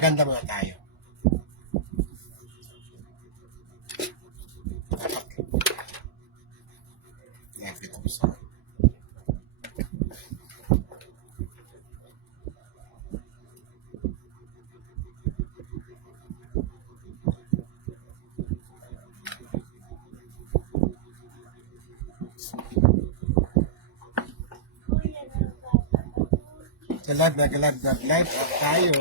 Magpaganda muna tayo. Live tayo.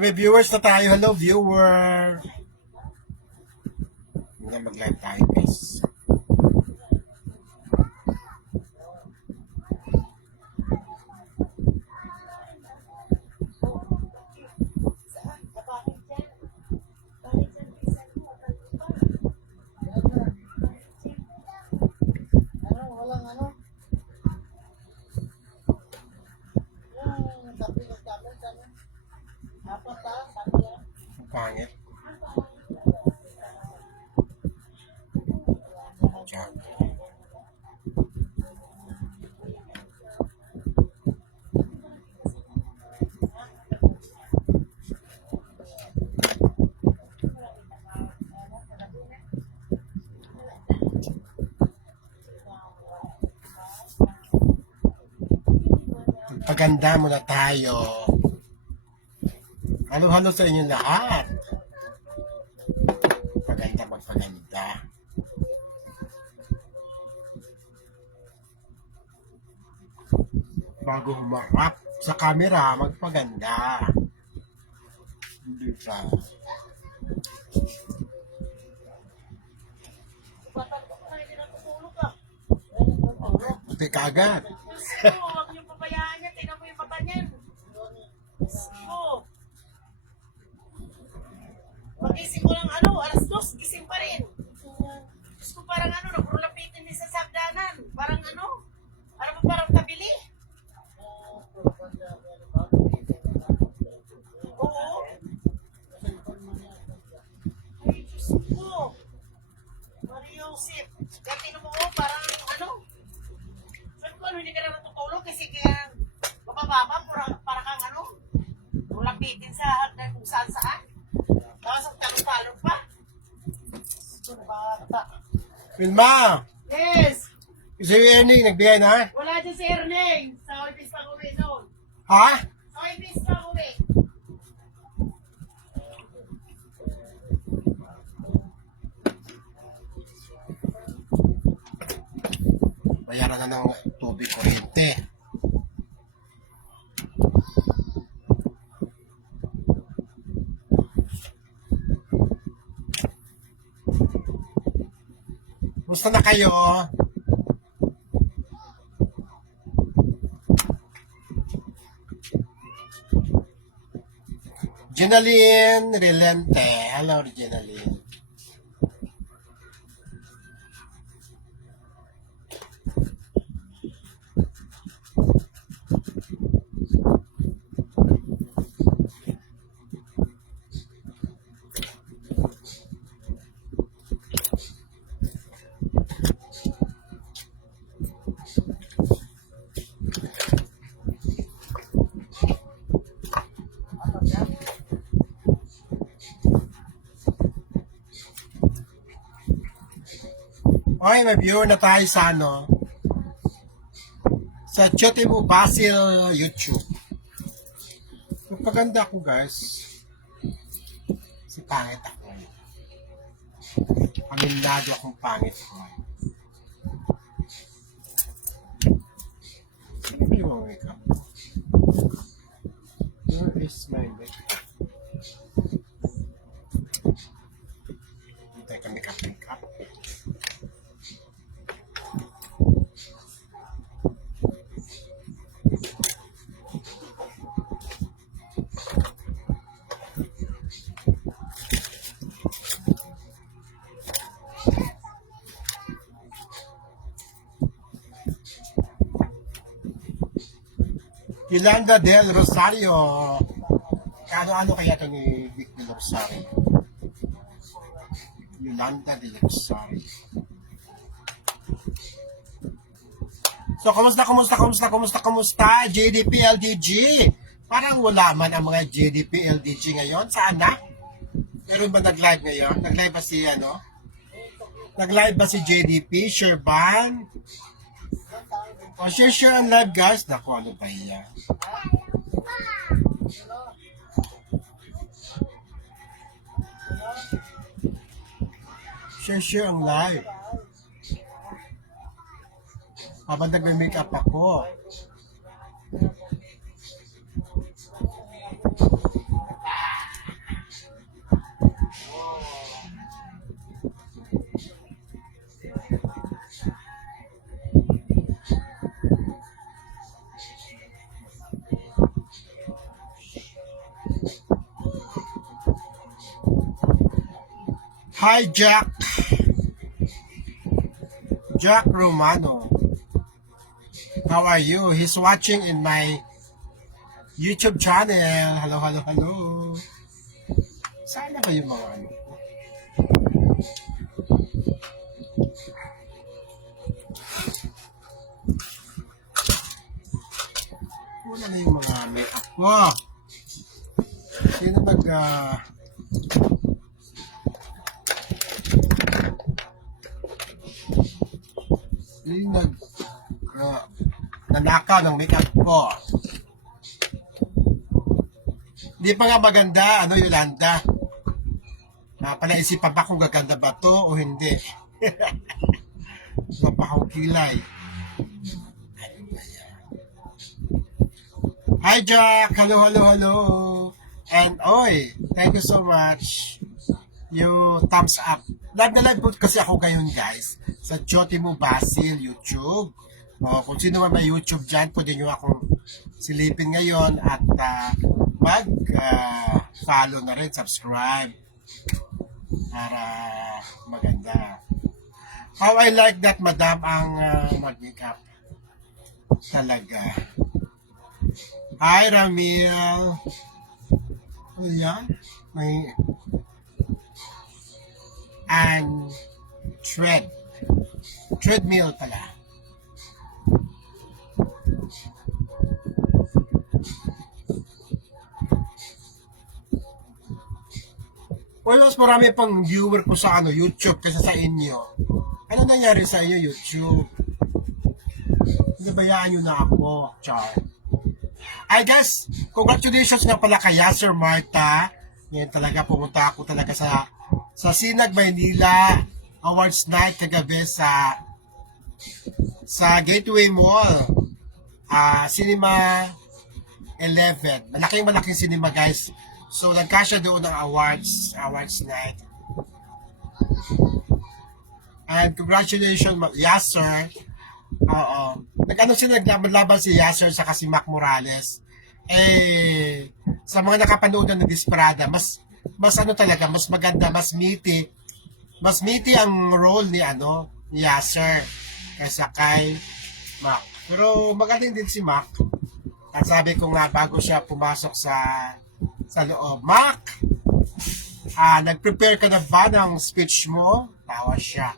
May viewers na tayo. Hello, viewer. Mag-live tayo, guys. Pangit. Paganda muna tayo. Halo-halo sa inyo lahat. Magpaganda. Bago humarap sa camera, magpaganda. Hindi ba? Buti ka agad. Huwag niyong pabayaan niya. Tingnan mo yung mata niyan. Magising ko lang alas 2, gising pa rin. Diyos ko parang nagurulapitin din sa sagdanan. Parang parang tabili. Oo. Ay, Diyos ko. Mariusip. Kaya tinan mo, parang sabi ko, hindi ka na natutulog kasi kaya mabababa, para kang ulapitin sa hagdan kung saan. Tapos ang talong-talong pa. Bata. Wilma! Yes! Si Erning, nagbigay na? Wala dyan si Erning. Sa office pa uwi doon. Ha? Sa office pa uwi. Bayaran na ng tubig, kuryente. Gusto na kayo? Ginaline Relente. Hello, Ginaline. Okay, may viewer na tayo sa sa Chotimo Basil YouTube. Magpaganda ako, guys. Si pangit ako. Aminado akong pangit ko. Hindi mo makeup. Where is my makeup? Hintay ka makeup. Yolanda del Rosario. Ano kaya ito ni Vic del Rosario? Yolanda del Rosario. So, kumusta? JDP LDG. Parang wala man ang mga JDP LDG ngayon. Saan na? Meron ba nag-live ngayon? Nag-live ba si Nag-live ba si JDP? Sherban? O, share ang live, guys. Naku, ano ba yan? Share ang live. Habang nag-make up ako. Hi, Jack. Jack Romano. How are you? He's watching in my YouTube channel. Hello. Saan na ba yung mga ano? Wala na yung mga make-up ko. Sino nanakaw ng make-up ko. Hindi pa nga maganda, Yolanda. Panaisipan pa kung gaganda ba to o hindi. Mapakong kilay. Hi, Jack! Hello! And, thank you so much. You thumbs up. Live na live po kasi ako ngayon, guys, sa Jotimo Basil YouTube. Kung sino man may YouTube dyan, pwede nyo akong silipin ngayon at mag-follow na rin, subscribe para maganda. How I like that, madam, ang mag-makeup. Talaga. Hi, Ramil. Ano yan? May and treadmill pala. Well, mas marami pang viewer ko sa YouTube kaysa sa inyo. Ano nangyari sa inyo, YouTube? Nabayaan nyo na ako, char. I guess, congratulations nga pala kay Sir Marta. Ngayon talaga, pumunta ako talaga sa Sinag, Maynila Awards Night kagabi sa Gateway Mall. Cinema 11. Malaking cinema, guys. So, nagkasya doon ng awards night. And congratulations, Yasser. Naglaban si Yasser sa si Mac Morales. Sa mga nakapanood ng Disparada, mas talaga, mas maganda, mas meaty ang role ni Yasser kaysa kay Mac. Pero magaling din si Mac. At sabi ko nga bago siya pumasok sa loob, Mac, nag-prepare ka na ba ng speech mo? Tawa siya.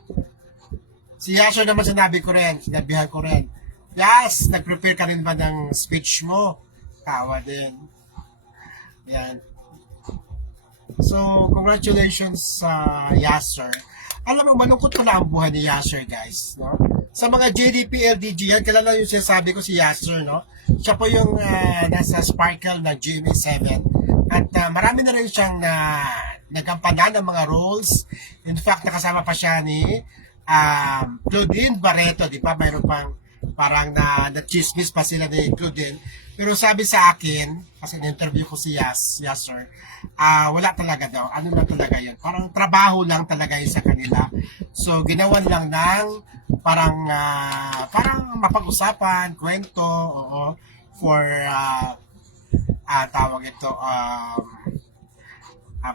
Si Yasser naman sinabihan ko rin, yes, nag-prepare ka rin ba ng speech mo? Tawa din. Yan. So, congratulations sa Yasser. Alam mo, malungkot pala ang buhay ni Yasser, guys. No? Sa mga JDP, LDG, yan, kilala yung sinasabi ko si Yasser, no? Siya po yung nasa Sparkle na GMA7. At marami na rin siyang nagampanan ng mga roles. In fact, nakasama pa siya ni Claudine Barreto, di ba? Mayroon pang parang na-chismis pa sila ni Claudine. Pero sabi sa akin, kasi na-interview ko si Yasser, wala talaga daw. Ano lang talaga yun? Parang trabaho lang talaga yun sa kanila. So, ginawan lang ng parang mapag-usapan, kwento, for tawag ito,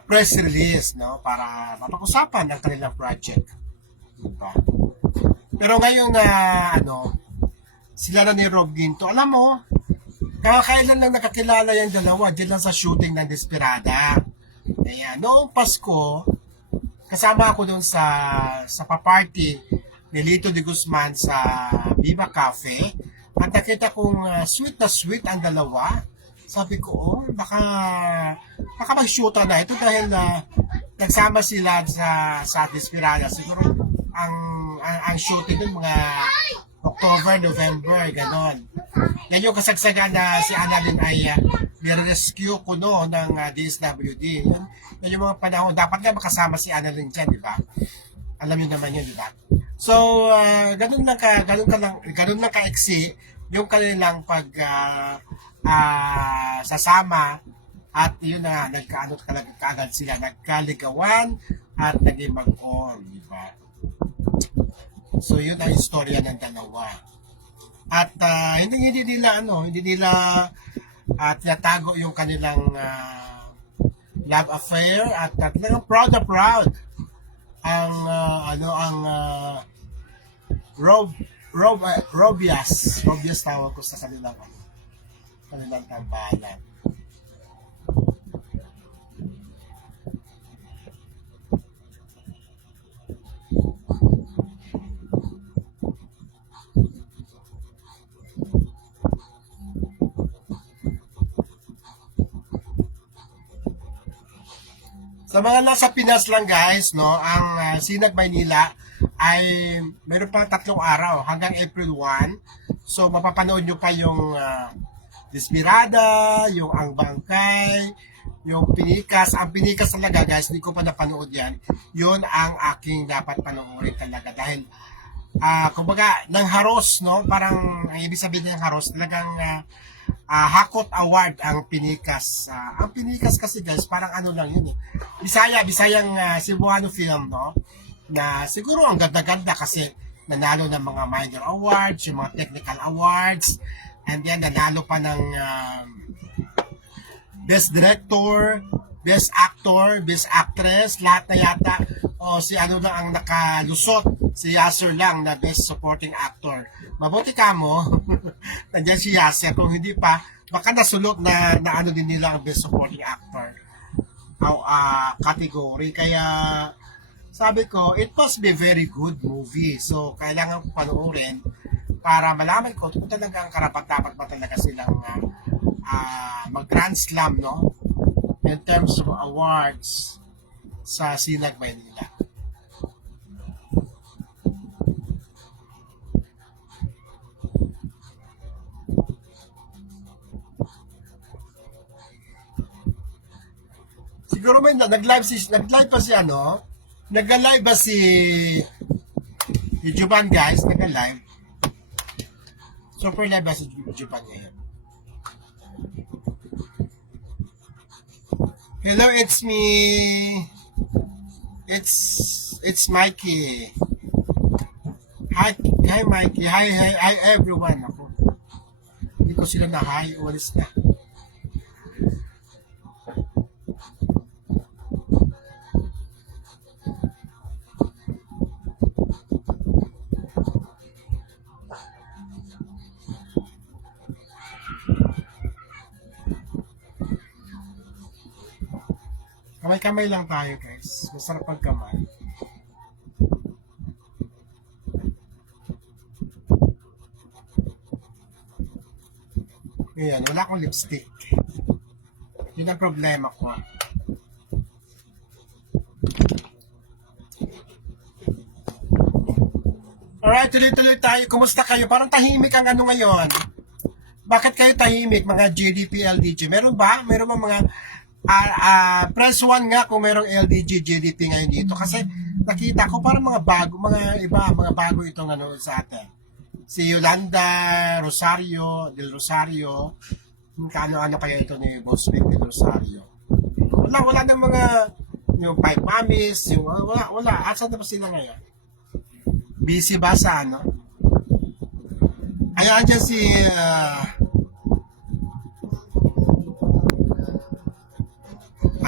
press release, no? Para mapag-usapan ng kanilang project. Diba? Pero ngayon sila na ni Rob Ginto, alam mo, Kailan lang nakakilala yung dalawa, dyan lang sa shooting ng Desperada. Kaya noong Pasko, kasama ako doon sa pa-party ni Lito de Guzman sa Viva Cafe. At nakita kong sweet na sweet ang dalawa. Sabi ko, oh, baka mag-shoota na ito dahil nagsama sila sa Desperada. Siguro ang shooting nun mga October, November, ganon. Yan yung kasagsagan na si Annalyn ay nire-rescue kuno ng DSWD. Yan yung mga panahon. Dapat nga makasama si Annalyn dyan, di ba? Alam niyo naman yun, di ba? So, ganun lang kaiksi yung kanilang sasama at yun na kaagad sila nagkaligawan at naging mag-on, di ba? So, yun ang istorya ng dalawa. At hindi nila tinatago yung kanilang love affair at talagang proud na proud ang Robias tawag ko sa kanilang tambalan. Sa mga nasa Pinas lang guys, no, ang Sinag Maynila ay meron pa 3 araw hanggang April 1. So mapapanood nyo pa yung Desperada, yung Ang Bangkay, yung Pinikas. Ang Pinikas talaga guys, hindi ko pa napanood yan. Yun ang aking dapat panoorin talaga dahil kumbaga ng haros, no, parang ang ibig sabihin ng haros talagang Hakot Award ang Pinikas. Ang Pinikas kasi guys, parang ano lang yun eh. Bisayang Cebuano film, no? Na siguro ang ganda-ganda kasi nanalo ng mga minor awards, yung mga technical awards, and then nanalo pa ng Best Director, Best Actor, Best Actress, lahat na yata. O si ano lang ang nakalusot, si Yasser lang na Best Supporting Actor. Mabuti ka mo, nandiyan si Yasser. Kung hindi pa, baka nasulot na ano din nila ang Best Supporting Actor category. Kaya sabi ko, it must be very good movie. So, kailangan ko panoorin para malaman ko kung talagang karapat-dapat ba talaga silang mag-grand slam, no? In terms of awards sa Sinag Maynila. Siguro may nag-live ba si Juban guys, nag-live. Super live ba si Juban ngayon? Hello, it's me. It's Mikey. Hi Mikey. Hi everyone. Ako. Hindi ko sila na hi, walis na. Kamay-kamay lang tayo guys. Masarap pagkamay. Ayan, wala akong lipstick. Yun ang problema ko. Alright, tuloy-tuloy tayo. Kumusta kayo? Parang tahimik ang ano ngayon. Bakit kayo tahimik mga JDP, LDG? Meron ba? Meron ba mga press 1 nga kung merong LDG, JDP ngayon dito. Kasi nakita ko parang mga bago itong nanonood sa atin. Si Yolanda Rosario, Del Rosario. Kaano-ano kaya ito ni Boss Vic Del Rosario. Wala ng mga yung Five Mamis, yung wala. Asan na ba sila ngayon? Busy ba sa ano? Ayan dyan si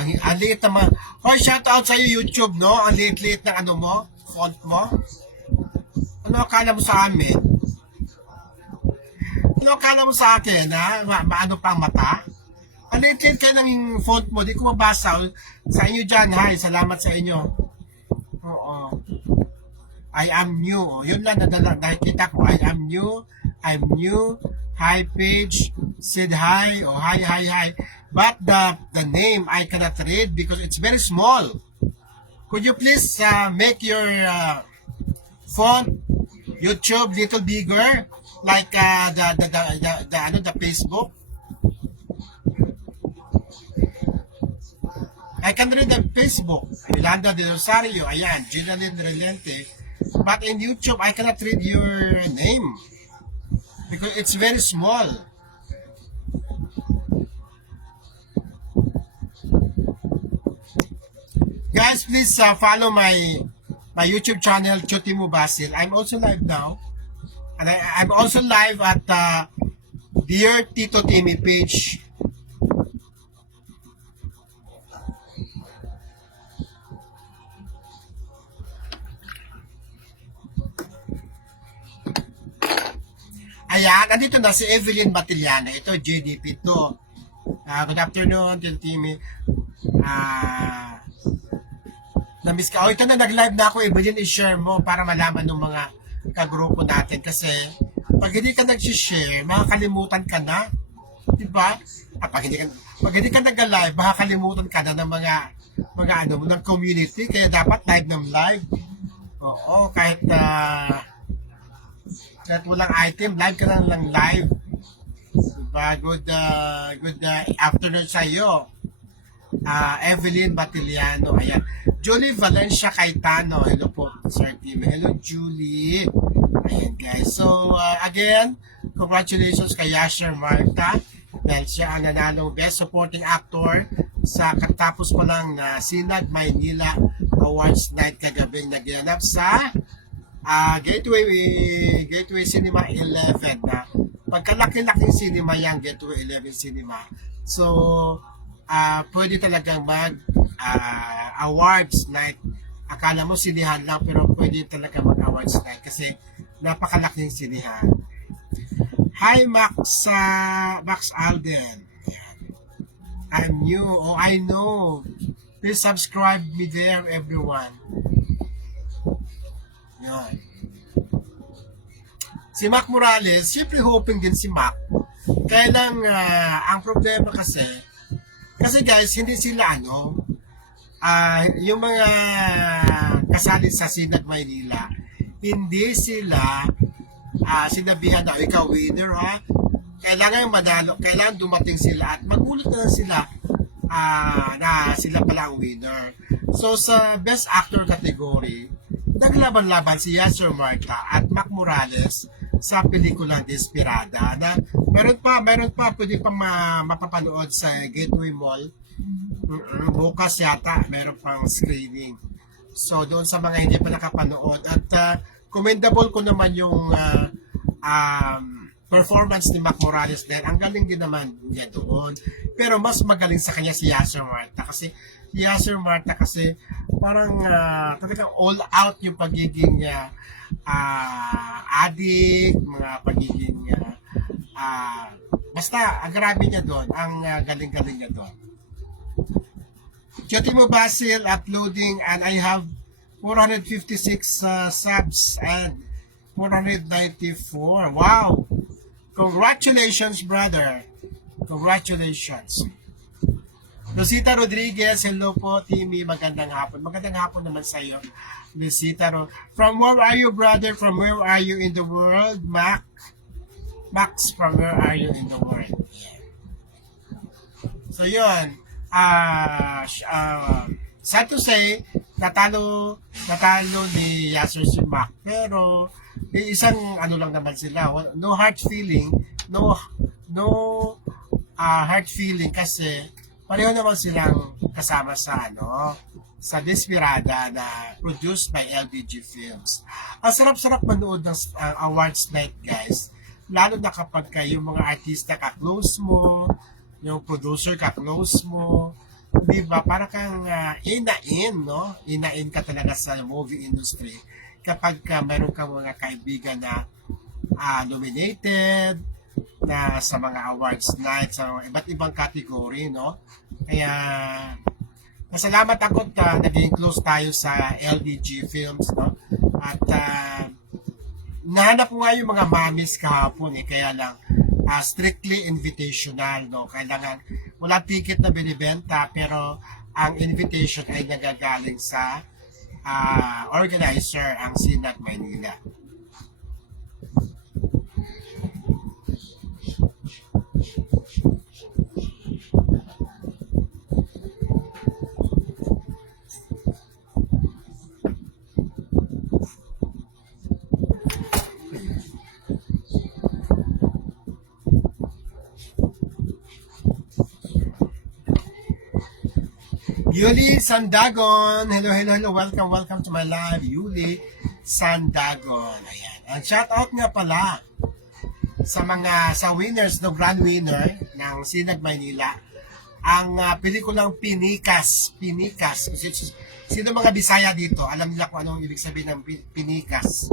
ang liit naman. Hoy, shout out sa iyo YouTube, no? Ang liit-liit ng ano mo, font mo. Ano akala mo sa amin? Ano kala mo sa akin, ha? Maano pa ang mata? Palit-lit kayo ng font mo, di ko mabasa. Sa inyo dyan, hi, salamat sa inyo. Oo. I am new. Oh, yun lang nakikita ko. I am new. I'm new. Hi, page. Said hi. Oh, hi, hi, hi. But the name I cannot read because it's very small. Could you please make your font YouTube little bigger like the Facebook? I can read the Facebook. Yolanda de Rosario, ayan, Gillian Relente. But in YouTube, I cannot read your name because it's very small. Guys, please follow my YouTube channel, Chotimo Basil. I'm also live now. And I'm also live at Dear Tito Timmy page. Ayan, andito na si Evelyn Batiliana. Ito, JDP to. Good afternoon, Tito Timmy. Namiss ka. Oh, ito na, nag-live na ako. Evelyn, i-share mo para malaman ng mga kagrupo natin. Kasi, pag hindi ka nag-share, makakalimutan ka na. Diba? Pag hindi ka nag-live, makakalimutan ka na ng mga ng community. Kaya dapat live ng live. Oo, kahit walang item, live ka lang live. Diba? Good afternoon sa iyo. Evelyn Batiliano, ayan. Julie Valencia Caetano, hello po, Sir Tim. Hello, Julie. Ayan, guys. So, again, congratulations kay Yasser Marta dahil siya ang nanalong Best Supporting Actor sa katapos pa lang na Sinag Maynila Awards Night kagabing naganap sa Gateway Cinema 11 na pagkalaki-laking cinema yung Gateway 11 Cinema. So, pwede talagang mag awards night. Akala mo sinihan lang pero pwede talaga mag awards night kasi napakalaking sinihan. Hi Max Alden. I'm new. Oh, I know. Please subscribe me there, everyone. Yan. Si Mac Morales, siyempre hoping din si Mac. Kaya lang, ang problema kasi guys, hindi sila yung mga kasali sa Sinag Maynila, hindi sila sinabihan na, ikaw winner ha, kailangan madalo, kailangan dumating sila at magulat na sila na sila pala ang winner. So sa Best Actor category, naglaban-laban si Yasser Marta at Mac Morales sa pelikulang Desperada na meron pa pwede pa mapapanood sa Gateway Mall. Bukas yata meron pang screening. So doon sa mga hindi pa nakapanood at commendable ko naman yung performance ni Mac Morales din. Ang galing din naman niya doon. Pero mas magaling sa kanya si Yasser Marta kasi parang talagang all out yung pagiging addict, mga pagiging basta ang grabe niya doon, ang galing-galing niya doon. Chotimo Basil uploading and I have 456 subs and 494. Wow! Congratulations, brother. Congratulations. Rosita Rodriguez, hello po, Timmy. Magandang hapon. Magandang hapon naman sa iyo, Rosita. From where are you, brother? From where are you in the world, Mac? Max, from where are you in the world? Yeah. So, yun. Sad to say, natalo ni Yasser si Mac. Pero, isang lang naman sila. No hard feeling. No hard feeling kasi pareho naman silang kasama sa sa Desperada na produced by LDG Films. Ang sarap-sarap manood ng awards night, guys. Lalo na kapag yung mga artista ka-close mo, yung producer ka-close mo, di ba? Para kang inain, no? Inain ka talaga sa movie industry kapag meron kang mga kaibigan na nominated, na sa mga awards night, sa iba't ibang category, no? Kaya, masalamat ako at naging close tayo sa LDG Films, no? At nahanap ko nga yung mga mamis kahapon, kaya lang strictly invitational, no? Kailangan, wala ticket na binibenta, pero ang invitation ay nagagaling sa organizer, ang Sinag Maynila. Yuli Sandagon. Hello, hello, hello. Welcome to my live. Yuli Sandagon. Ayan. Ang shoutout nga pala sa winners, no, grand winner ng Sinag Maynila. Ang pelikulang Pinikas. Sino mga Bisaya dito? Alam nila kung anong ibig sabihin ng Pinikas.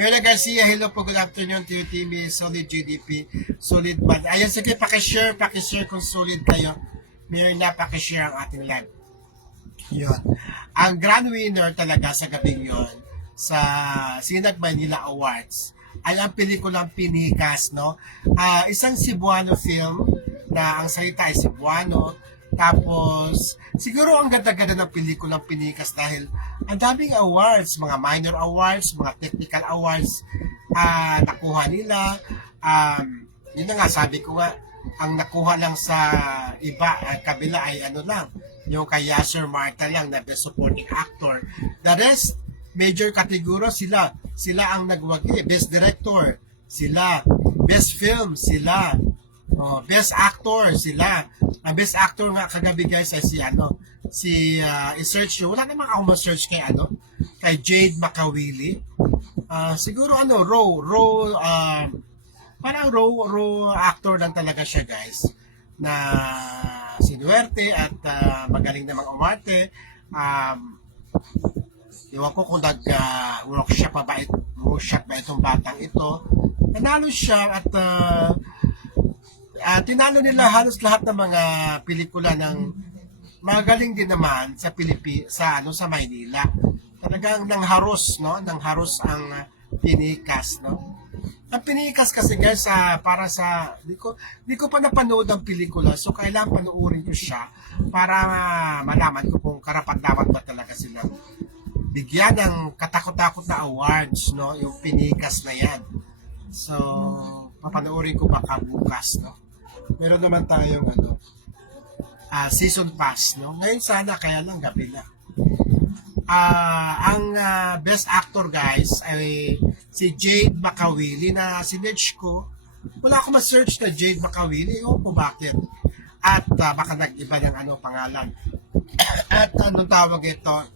Mira Garcia, hello po, good afternoon to you, team. Solid GDP, solid man. Ayan, sige, pakishare kung solid kayo. Meron na pakishare ang ating live. Yun. Ang grand winner talaga sa gabing yun, sa Sinag Maynila Awards, ay ang pelikulang Pinikas, no? Isang Cebuano film na ang salita ay Cebuano. Tapos, siguro ang ganda-ganda ng pelikulang Pinikas dahil ang daming awards, mga minor awards, mga technical awards, nakuha nila. Yun na nga, sabi ko nga, ang nakuha lang sa iba, kabila ay ano lang, yung kay Yasser Marta lang na Best Supporting Actor. The rest, major category sila ang nagwagi. Best Director, sila. Best Film, sila. Best Actor, sila. Ang Best Actor nga kagabi guys ay i-search nyo. Wala naman ako ma-search kay Jade Makawili. Siguro parang raw actor lang talaga siya guys, na sinuwerte at magaling namang umarte. Iwan ko kung nag-workshop ba itong batang ito. Nanalo siya at tinalo nila halos lahat ng mga pelikula ng magaling din naman sa sa Maynila. Talagang nangharos ang Pinikas, no? Ang Pinikas kasi guys, para sa di ko pa napanood ang pelikula, so kailangan panoorin ko siya para malaman ko kung karapat-dapat ba talaga silang bigyan ng katakot-takot na awards, no, yung Pinikas na yan. So papanoorin ko baka bukas, no. Meron naman tayong season pass, no. Ngayon sana, kaya lang gabi na. Ang best actor guys ay si Jade Makawili, na sinerch ko. Wala akong ma-search na Jade Makawili. Ewan ko bakit. At baka nag-iba ng pangalan. At anong tawag ito?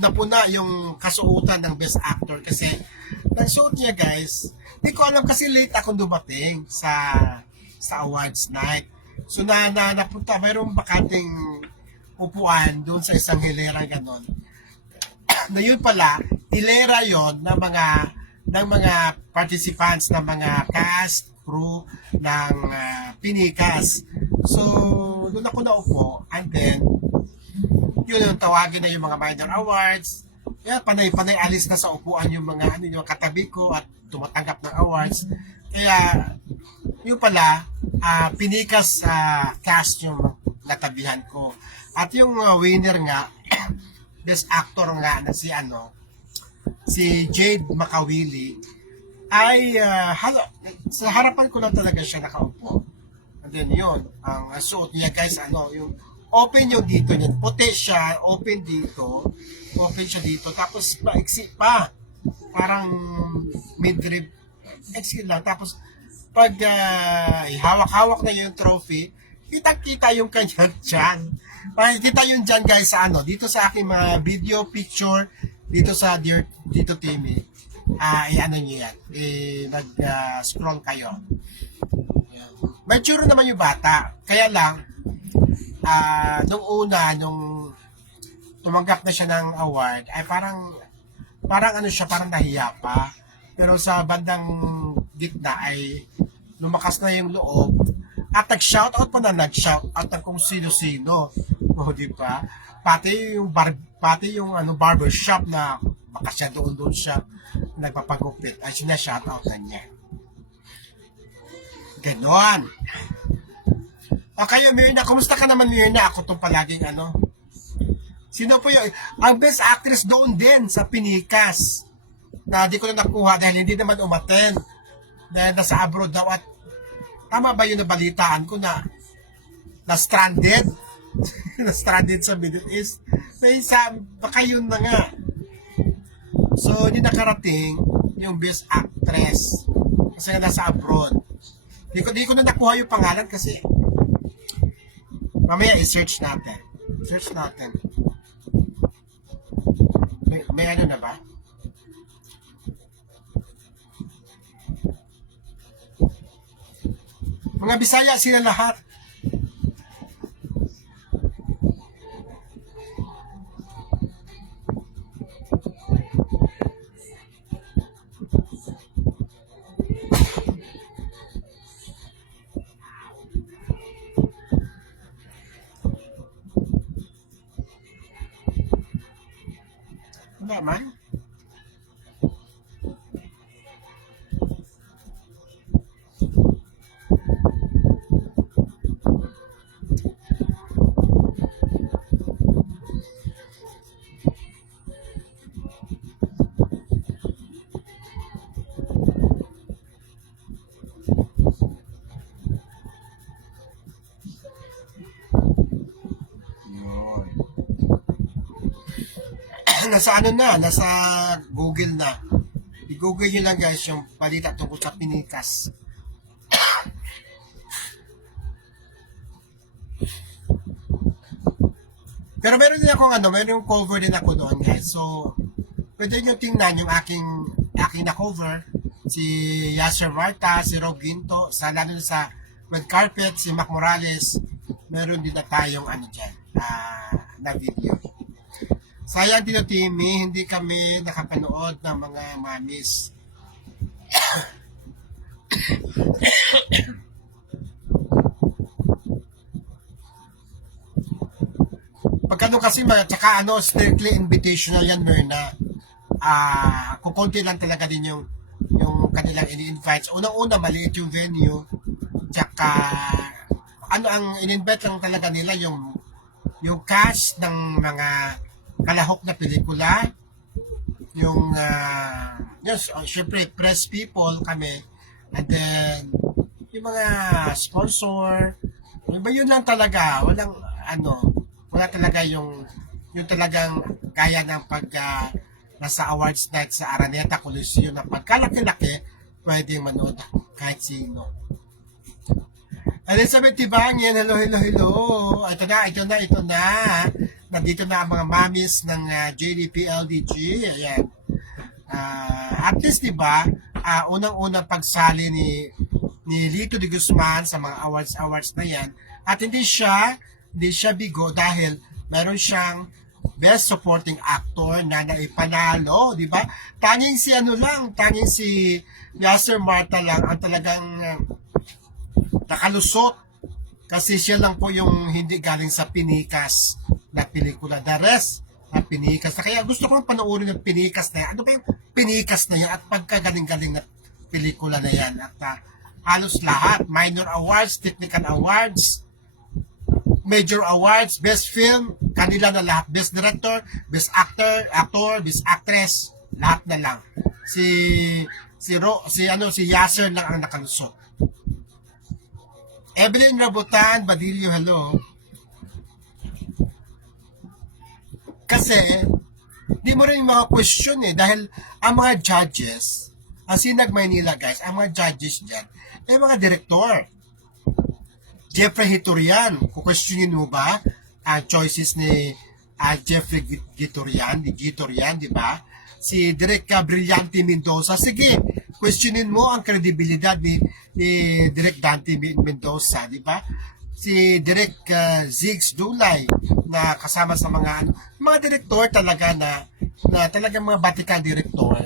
Napuna yung kasuotan ng best actor kasi nagsuot niya guys. Hindi ko alam kasi late akong dumating sa awards night. So napunta, mayroong bakating upuan doon sa isang hilera ganon. Na yun pala, hilera yon ng mga participants, ng mga cast, crew ng Pinikas. So doon ako naupo, and then yun yung tawagin na yung mga minor awards. Kaya panay-panay alis na sa upuan yung mga yung katabi ko at tumatanggap ng awards. Kaya yung pala, Pinikas cast yung natabihan ko. At yung winner nga, best actor nga na si Jade Makawili, ay sa harapan ko lang talaga siya nakaupo. And then yun, ang suot niya guys, yung open yung dito niya, puti siya, open siya dito, tapos maiksi pa, parang midrib, exit lang, tapos pag hawak-hawak na yung trophy, kita yung kanyang tiyan. Kita yung dyan guys sa dito sa aking mga video, picture, dito sa dito Timmy. Niyo yan. Nag-scroll kayo. Mature naman yung bata. Kaya lang, nung tumanggap na siya ng award, ay parang nahiya pa. Pero sa bandang gitna ay lumakas na yung loob at nag-shoutout pa na nag-shoutout ng kung sino-sino. O, di ba? Pati yung barbershop na baka siya doon siya nagpapagupit ay sinashoutout na niya. Ganon. Okay, Myrna, kumusta ka naman, Myrna? Ako tong palaging Sino po yung, ang best actress doon din sa Pinikas na di ko na nakuha dahil hindi naman umaten dahil nasa abroad daw at tama ba yun na balitaan ko na stranded na stranded sa Middle East na isa, baka yun na nga. So hindi nakarating yung best actress kasi nasa abroad. Di ko na nakuha yung pangalan kasi mamaya i-search natin. Search natin. May ano na ba? Mga Bisaya sila lahat. Wala man. Nasa nasa Google na. I-Google nyo lang guys yung balita tungkol sa Pinikas. Pero meron din akong meron yung cover din ako doon guys. So, pwede nyo tingnan yung aking na cover. Si Yasser Marta, si Rob Ginto, lalo na sa red carpet, si Mac Morales. Meron din na tayong dyan, na video. Sayang Tito Timmy, hindi kami nakapanood ng mga mamis. Pagkano kasi, tsaka strictly invitational yan, Myrna. Kukunti lang talaga din yung kanilang ini-invite. Unang-una, maliit yung venue. Tsaka, ang in-invite lang talaga nila yung cast ng mga kalahok na pelikula, yung syempre press people kami, and then yung mga sponsor, yun lang talaga, wala talaga yung talagang kaya ng pag nasa awards night sa Araneta Coliseum na pagkalaki-laki pwedeng manood kahit sino. Elizabeth Tibangin, hello. Ito na. Nandito na ang mga mamis ng JDP LDG. Ayan. At least, diba, unang-unang pagsali ni Lito de Guzman sa mga awards na yan. At hindi siya bigo dahil meron siyang Best Supporting Actor na naipanalo, diba? Tanging si Yasser Marta lang ang talagang nakalusot kasi siya lang po yung hindi galing sa Pinikas na pelikula. The rest na Pinikas na. Kaya gusto ko panoorin ng Pinikas na yan. Ano ba yung Pinikas na yan at pagkagaling-galing na pelikula na yan? At halos lahat, minor awards, technical awards, major awards, best film, kanila na lahat. Best director, best actor, best actress, lahat na lang. Si Yasser lang ang nakalusot. Evelyn Rabutan, Badillo, hello. Kasi, di mo rin yung mga question dahil ang mga judges, ang Sinag Maynila guys, ang mga judges dyan, ay mga direktor. Jeffrey Hitorian, kukwestiyonin mo ba ang choices ni Jeffrey Gitorian, di ba? Si Direk Brillante Mendoza, sige, questionin mo ang kredibilidad ni Direk Dante Mendoza, di ba? Si Direk Ziggs Dulay na kasama sa mga direktor talaga na talagang mga batikang direktor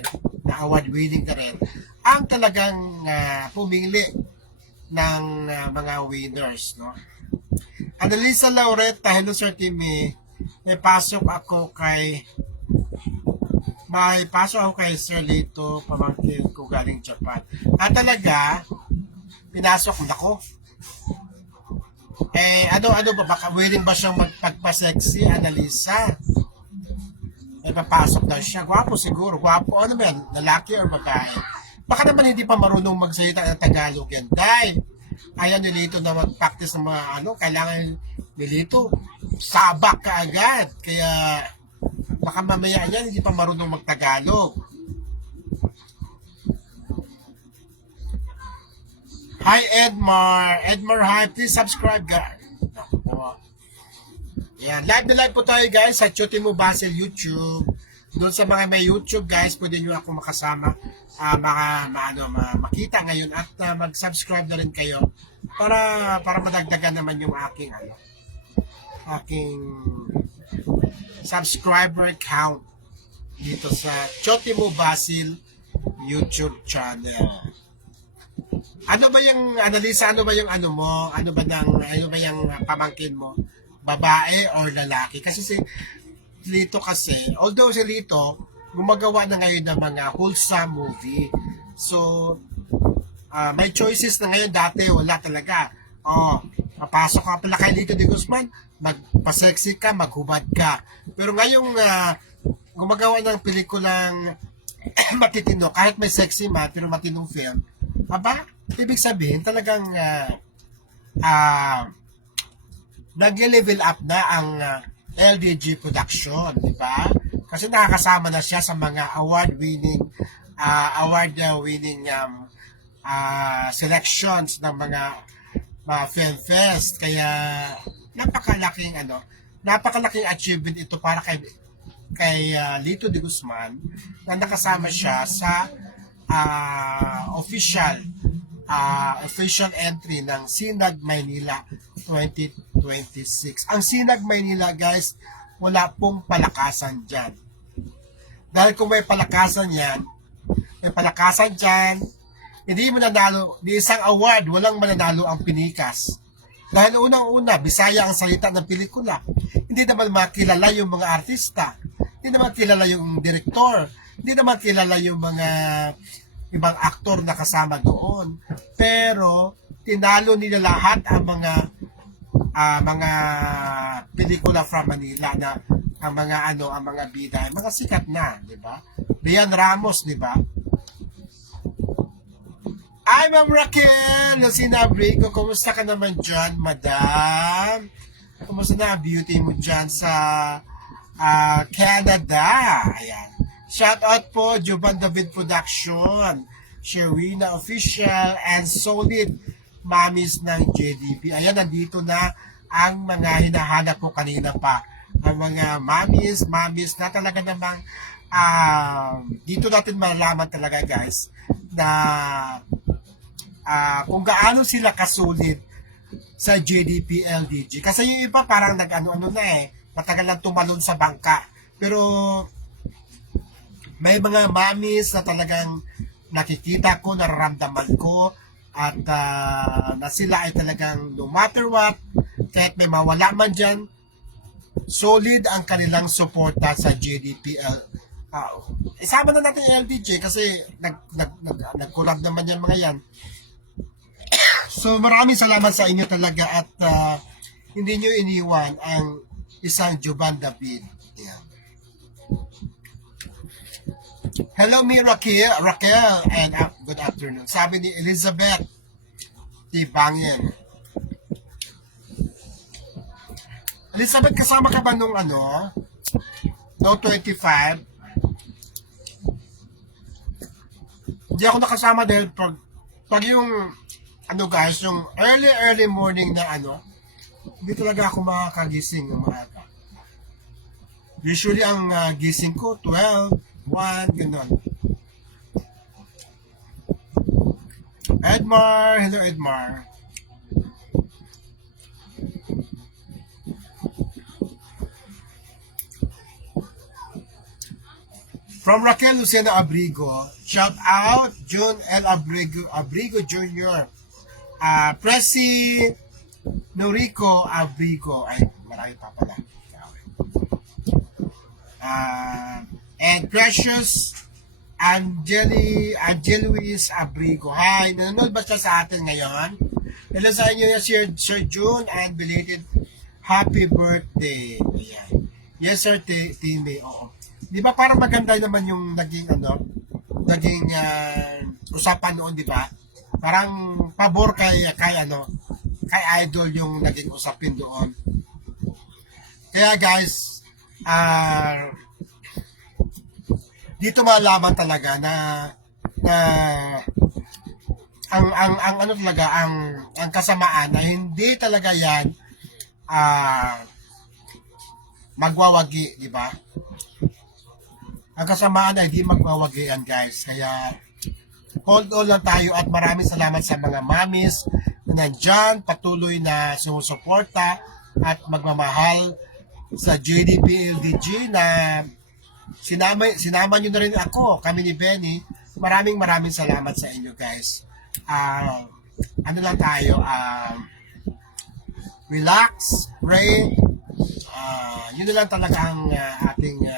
na award-winning na rin, ang talagang pumili ng mga winners, no? Annalisa Laureta, hello Sir Timmy. May pasok ako kay Sir Lito, pamangkin ko galing Japan. Talaga, pinasok nako. Ano ba, baka willing ba siyang magpagpa-sexy, Annalisa? Papasok daw siya. Gwapo siguro. Gwapo, ano ba yan? Lalaki or babae? Baka naman hindi pa marunong magsalita ng Tagalog yan. Dahil, ayaw ni Lito na mag-practice ng mga kailangan ni Lito. Sabak ka agad. Kaya, baka mamaya yan, hindi pa marunong mag-Tagalog. Hi, Edmar. Edmar, hi. Please subscribe, guys. Yan. Live na live po tayo, guys, sa Choti Mo Basil YouTube. Doon sa mga may YouTube, guys, pwede nyo ako makasama, makita ngayon at mag-subscribe na rin kayo para madagdagan naman yung aking subscriber count dito sa Choti Mo Basil YouTube channel. Ano ba yung Annalisa, ano ba yung ano ba yung pamangkin mo? Babae or lalaki? Kasi si Lito kasi, although si Lito gumagawa na ngayon ng mga wholesome movie. So, may choices na ngayon. Dati wala talaga. Papasok ka pala kay Lito de Guzman, magpa-sexy ka, maghubad ka. Pero ngayong gumagawa ng pelikulang matitino, kahit may sexy man, pero matinong film, ibig sabihin talagang nag-level up na ang LDG production, di ba? Kasi nakakasama na siya sa mga award-winning selections ng mga film fest. Kaya napakalaking achievement ito para kay Lito de Guzman na nakasama siya sa official entry ng Sinag Maynila 2026. Ang Sinag Maynila, guys, wala pong palakasan dyan. Dahil kung may palakasan dyan, hindi mananalo, di isang award, walang mananalo ang Pinikas. Dahil unang-una, Bisaya ang salita ng pelikula. Hindi naman makilala yung mga artista. Hindi naman kilala yung direktor. Hindi naman kilala yung mga ibang aktor na kasama doon. Pero tinalo nila lahat ang mga pelikula from Manila na ang mga bida, mga sikat na, di ba? Rian Ramos, di ba? Ay, Ma'am Raquel, Lucina Abrigo, kumusta ka naman dyan, madam? Kumusta na beauty mo dyan sa Canada? Ayan. Shout out po, Juban David Production, Sherwina Official, and Solid Mamis ng JDP. Ayan, nandito na ang mga hinahanap ko kanina pa. Ang mga mamis na talaga namang dito natin malalaman talaga, guys, na kung gaano sila kasulit sa JDP LDG. Kasi yung iba parang nag-ano na matagal lang tumalon sa bangka. Pero may mga mamis na talagang nakikita ko, nararamdaman ko, at na sila ay talagang no matter what, kahit may mawala man dyan, solid ang kanilang suporta sa JDPL. Isama na natin yung LDJ kasi nag-collab naman yan mga yan. So maraming salamat sa inyo talaga at hindi nyo iniwan ang isang Juban David. Yeah. Hello me Raquel and good afternoon. Sabi ni Elizabeth Tibangin. Elizabeth, kasama ka ba nung no 25? Hindi ako nakasama dahil pag yung guys, yung early morning na hindi talaga ako makakagising ng maaga. Usually ang gising ko 12, 1, gano'n. Edmar, hello Edmar. From Raquel Luciana Abrigo, Shout out, June L. Abrigo Jr. Presi Norico Abrigo. Ay, marami pa pala. And Precious Angeluis Abrigo. Hi, nanonood ba siya sa atin ngayon? Hello sa inyo yan, Sir June, and belated happy birthday. Ayan. Yes, Sir Timmy. Oo. Di ba parang maganda naman yung naging usapan noon, di ba? Parang pabor kay Idol yung naging usapin doon. Kaya guys, dito malaman talaga na ang ano talaga ang kasamaan na hindi talaga yan magwawagi, di ba? Ang kasamaan ay hindi magwawagian, guys. Kaya hold on lang tayo at maraming salamat sa mga mamis na nandyan, patuloy na sumusuporta at magmamahal sa JDP-LDG na sinama nyo na rin ako, kami ni Benny. Maraming salamat sa inyo, guys. Ano lang tayo, relax, pray, yun na lang talaga ang ating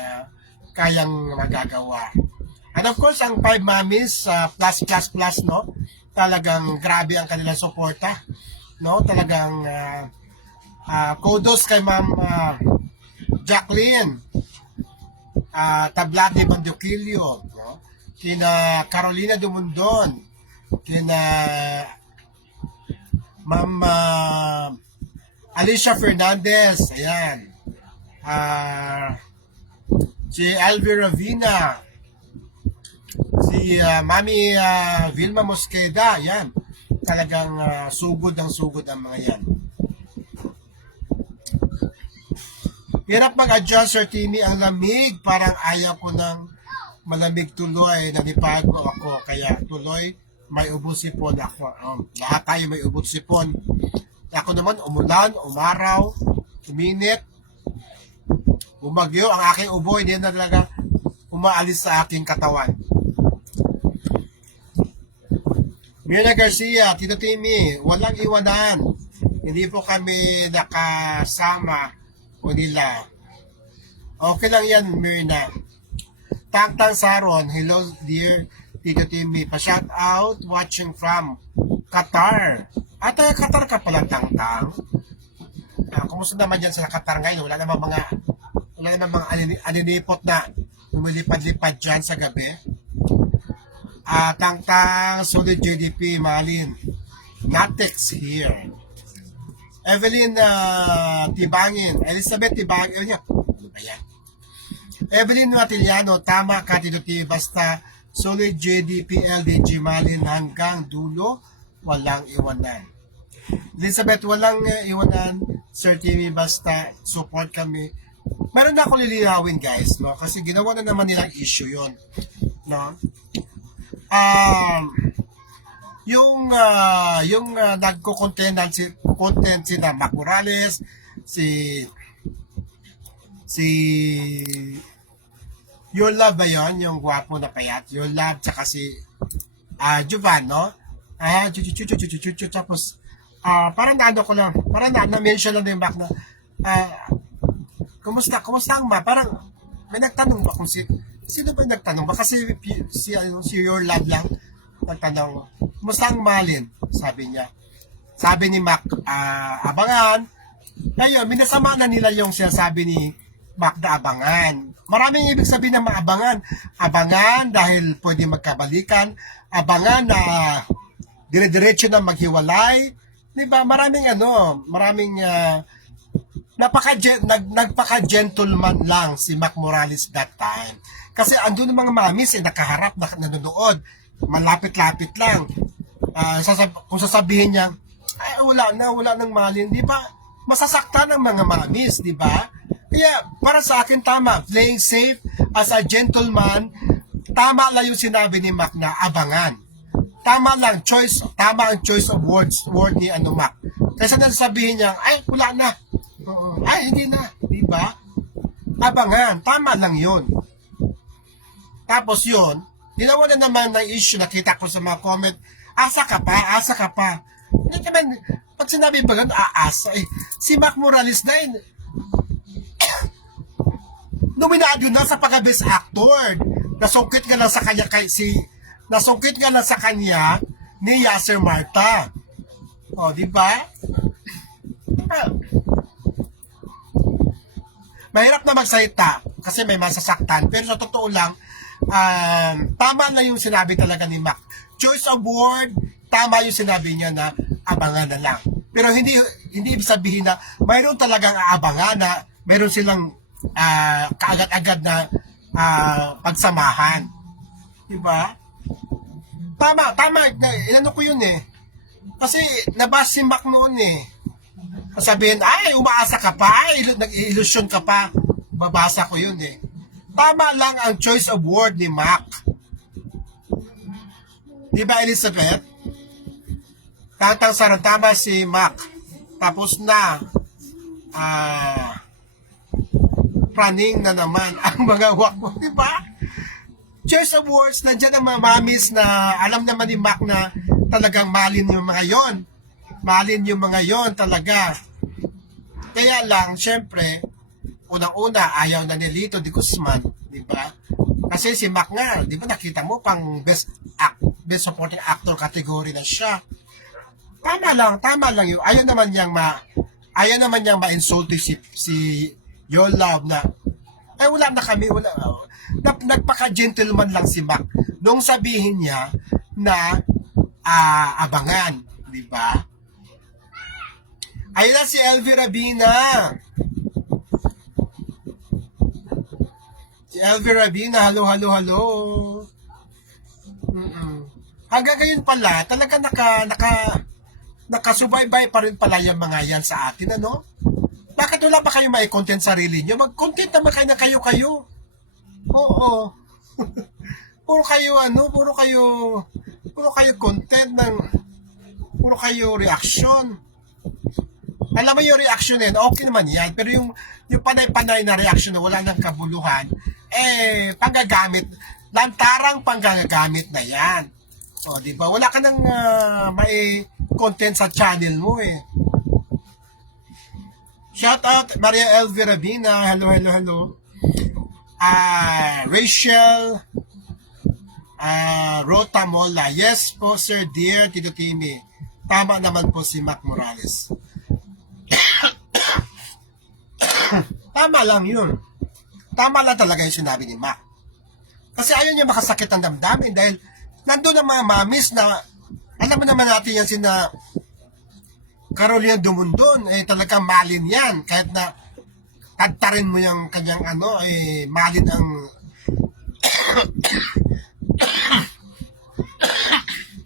kayang magagawa. And of course, ang 5 Mamis plus, no? Talagang grabe ang kanilang suporta, no? Talagang kudos kay Ma'am Jacqueline Tablate Manduquillo, no? Kina Carolina Dumundon, kina Ma'am Alicia Fernandez, ayan. Si Elvira Vina, si Mami Vilma Mosqueda, yan. Talagang sugod ang mga yan. Hirap mag-adjust, Sir Timmy, ang lamig. Parang ayaw ko ng malamig tuloy. Nanipago ako, kaya tuloy may ubos sipon ako. Lahat tayo may ubos sipon. Ako naman, umulan, umaraw, uminit, umagyo, ang aking ubo, hindi na talaga umaalis sa aking katawan. Mirna Garcia, Tito Timmy, walang iwanan. Hindi po kami nakasama o nila. Okay lang yan, Mirna. Tang Saron, hello dear Tito Timmy. Pa-shout out, watching from Qatar. At Qatar ka pala, Tang. Kumusta naman dyan sa Qatar ngayon? Wala namang mga aninipot na lumilipad-lipad dyan sa gabi. Tang, solid JDP, Malin. Natex here. Evelyn Tibangin. Elizabeth Tibangin. Ano ba yan? Evelyn Matiliano, tama ka, Tito T. Basta solid JDP, LDG, Malin hanggang dulo, walang iwanan. Elizabeth, walang iwanan, Sir Timmy, basta support kami. Meron na ako lilinawin, guys, no? Kasi ginawa na naman nilang issue yon, no? Yung nagko-content sina Mac Morales, si Your Love ba yun? Yung gwapo na payat, Your Love, tsaka si Jovan, no? Tapos parang na-mention lang yung back na kumusta ang ma? Parang may nagtanong ba kung sino ba nagtanong ba? Kasi si Your Love lang nagtanong, kumusta ang Malin? Sabi niya. Sabi ni Mac, abangan. Ngayon, minasama na nila yung sinasabi ni Mac na abangan. Maraming ibig sabihin ng maabangan. Abangan dahil pwede magkabalikan. Abangan na dire-diretso na maghiwalay. Diba? Maraming nagpaka-gentleman lang si Mac Morales that time. Kasi andun ng mga mamis nakaharap, nanonood. Malapit-lapit lang. Kung sasabihin niya, ay wala nang Malin, di ba? Masasaktan ng mga mamis, di ba? Kaya para sa akin tama, playing safe as a gentleman, tama lang yung sinabi ni Mac na abangan. Tama ang choice of word ni Mac. Kasi nasasabihin niya, ay wala na. Ay hindi na, di ba? Abangan, tama lang 'yon. Tapos 'yon, Ginawa na naman ng issue, nakita ko sa mga comment, asa ka pa, asa ka pa. Hindi naman, pag sinabi ba ganun, aasa, eh, si Mac Morales na yun, nominado na sa pagka-best actor. Nasungkit nga lang sa kanya nasungkit nga lang sa kanya ni Yasser Marta. O, di ba? Mahirap na magsalita kasi may masasaktan. Pero sa totoo lang, tama na yung sinabi talaga ni Mac. Choice Award, tama yung sinabi niya na abangan na lang. Pero hindi ibig sabihin na mayroon talagang aabangan na mayroon silang kaagad-agad na pagsamahan. Diba? Tama, inano ko yun eh. Kasi nabas si Mac noon eh. Sabihin, ay, umaasa ka pa, ay, nag-illusion ka pa. Babasa ko yun eh. Tama lang ang choice of word ni Mac. Di ba, Elizabeth? Tantang sarang tama si Mac. Tapos na, praning na naman ang mga wakwa. Di ba? Choice of words, nandiyan ang mga mamis na alam naman ni Mac na talagang malin yung mga yon. Malin yung mga yon talaga. Kaya lang, syempre, unang-una, ayaw na ni Lito de Guzman, di ba? Kasi si Mac nga, di ba nakita mo, pang best supporting actor category na siya. Tama lang yun. Ayaw naman niyang ma-insulti si Your Love na, wala na kami, nagpaka-gentleman lang si Mac. Nung sabihin niya na abangan, di ba? Ayun na si Elvie Rabina. Si Elvie Rabina, hello. Hanggang ngayon pala, talaga nakasubaybay pa rin pala yung mga yan sa atin, ano? Bakit wala ba kayo mai-content sarili nyo? Mag-content naman kayo na kayo-kayo. Oo. puro kayo content puro kayo reaction. Alam mo yung reaction na yan, okay naman yan. Pero yung panay-panay na reaction na wala ng kabuluhan, panggagamit, lantarang panggagamit na yan. O, di ba? Wala ka nang may content sa channel mo eh. Shout out, Maria Elvie Rabina. Hello. Rachel Rota Mola. Yes po, sir, dear Tito Timmy. Tama naman po si Mac Morales. Tama lang yun. Tama lang talaga yung sinabi ni Mac. Kasi ayaw niya makasakit ang damdamin dahil nandun ang mga mamis na alam mo naman natin yan sina Carolina Dumundon, talagang malin yan. Kahit na tagtarin mo yung kanyang malin ang